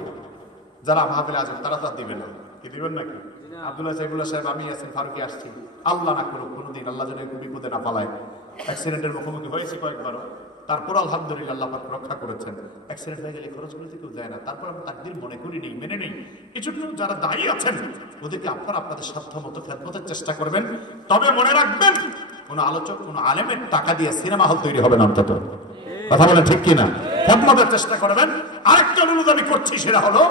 যারা মাহফিলে আসবেন তারা তো দিবেন না, কি দিবেন নাকি? আব্দুল্লাহ সাইফুল্লাহ সাহেব, আমি আছেন, ফারুকি আসছি, আল্লাহ না করুক কোনোদিন, আল্লাহ যেন একটু বিপদে না পালায়। অ্যাক্সিডেন্টের মুখোমুখি হয়েছে কয়েকবারও, তারপর আলহামদুলিল্লাহ আল্লাহ পাক রক্ষা করেছেন। অ্যাক্সিডেন্ট হয়ে গেলে খরচগুলো কেউ দেয় না, তারপর আমি তাকদীর মনে করি নেই, মেনে নেই। এই জন্য যারা দায়ী আছেন ওদেরকে আপনারা আপনাদের সাধ্য মতো খেদমতের চেষ্টা করবেন। তবে মনে রাখবেন, কোন আলোচক, কোন আলেমের টাকা দিয়ে সিনেমা হল তৈরি হবে না অন্তত। কথা বলেন ঠিক কিনা? খেদমতের চেষ্টা করবেন। আরেকটা অনুরোধ আমি করছি, সেটা হলো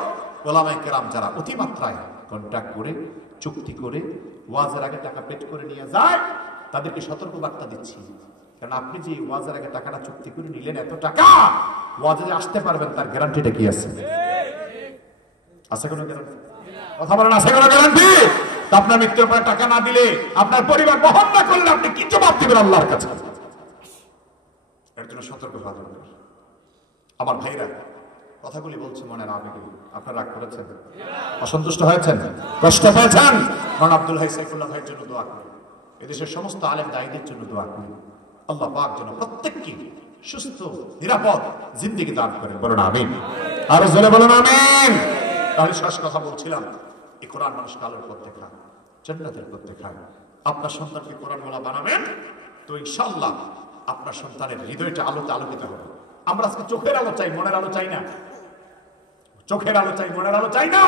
ওলামায়ে কেরাম যারা অতিমাত্রায় কন্ট্রাক্ট করে, চুক্তি করে, ওয়াজের আগে টাকা পেড করে নিয়ে যায়, তাদেরকে সতর্ক বার্তা দিচ্ছি। কারণ আপনি যে ওয়াজের আগে টাকাটা চুক্তি করে নিলেন, এত টাকা ওয়াজে আসতে পারবেন, তার গ্যারান্টিটা কি আছে? আছে কোনো গ্যারান্টি? কথা বলেন, আছে কোনো গ্যারান্টি? আপনার মৃত্যুর পরে টাকা না দিলে, আপনার পরিবার বহন না করলে, আপনি কি জবাব দিবেন আল্লাহর কাছে? এর জন্য সতর্ক হওয়া দরকার। আমার ভাইরা কথাগুলি বলছে মনের আবেগে, আপনারা রাগ করেছেন, অসন্তুষ্ট হয়েছেন, কষ্ট পেয়েছেন? কারণ আব্দুল হাই সাইফুল্লাহ ভাইয়ের জন্য দোয়া করি, এদেশের সমস্ত আলেম দায়ীদের জন্য দোয়া করি। আল্লাহ পাক যেন প্রত্যেককে সুস্থ নিরাপদ জিন্দেগি দান করেন, বলেন আমিন। আরো জোরে বলেন আমিন। তাহলে শেষ কথা বলছিলাম, এই কোরআন মানুষকে আলোর পথ দেখায়, জান্নাতের পথ দেখায়। আপনার সন্তানকে কোরআনওয়ালা বানাবেন তো ইনশাআল্লাহ আপনার সন্তানের হৃদয়টা আলোতে আলোকিত হবে। আমরা আজকে চোখের আলো চাই, মনের আলো চাই না। চোখের আলো চাই, মনের আলো চাই না।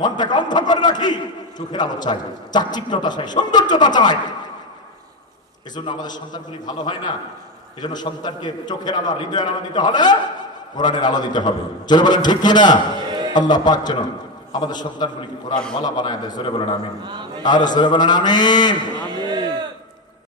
মনটাকে অন্ধ করে রাখি, চোখের আলো চাই, চাকচিক্যতা চাই, সৌন্দর্যতা চাই। এই জন্য আমাদের সন্তানগুলি ভালো হয় না। এই জন্য সন্তানকে চোখের আলো, হৃদয়ের আলো দিতে হলে কোরআনের আলো দিতে হবে। জোরে বলেন ঠিক কিনা? আল্লাহ পাক যেন আমাদের সন্তানগুলিকে কোরআনওয়ালা বানায় দেয়। জোরে বলেন আমিন। আর জোরে বলেন আমিন।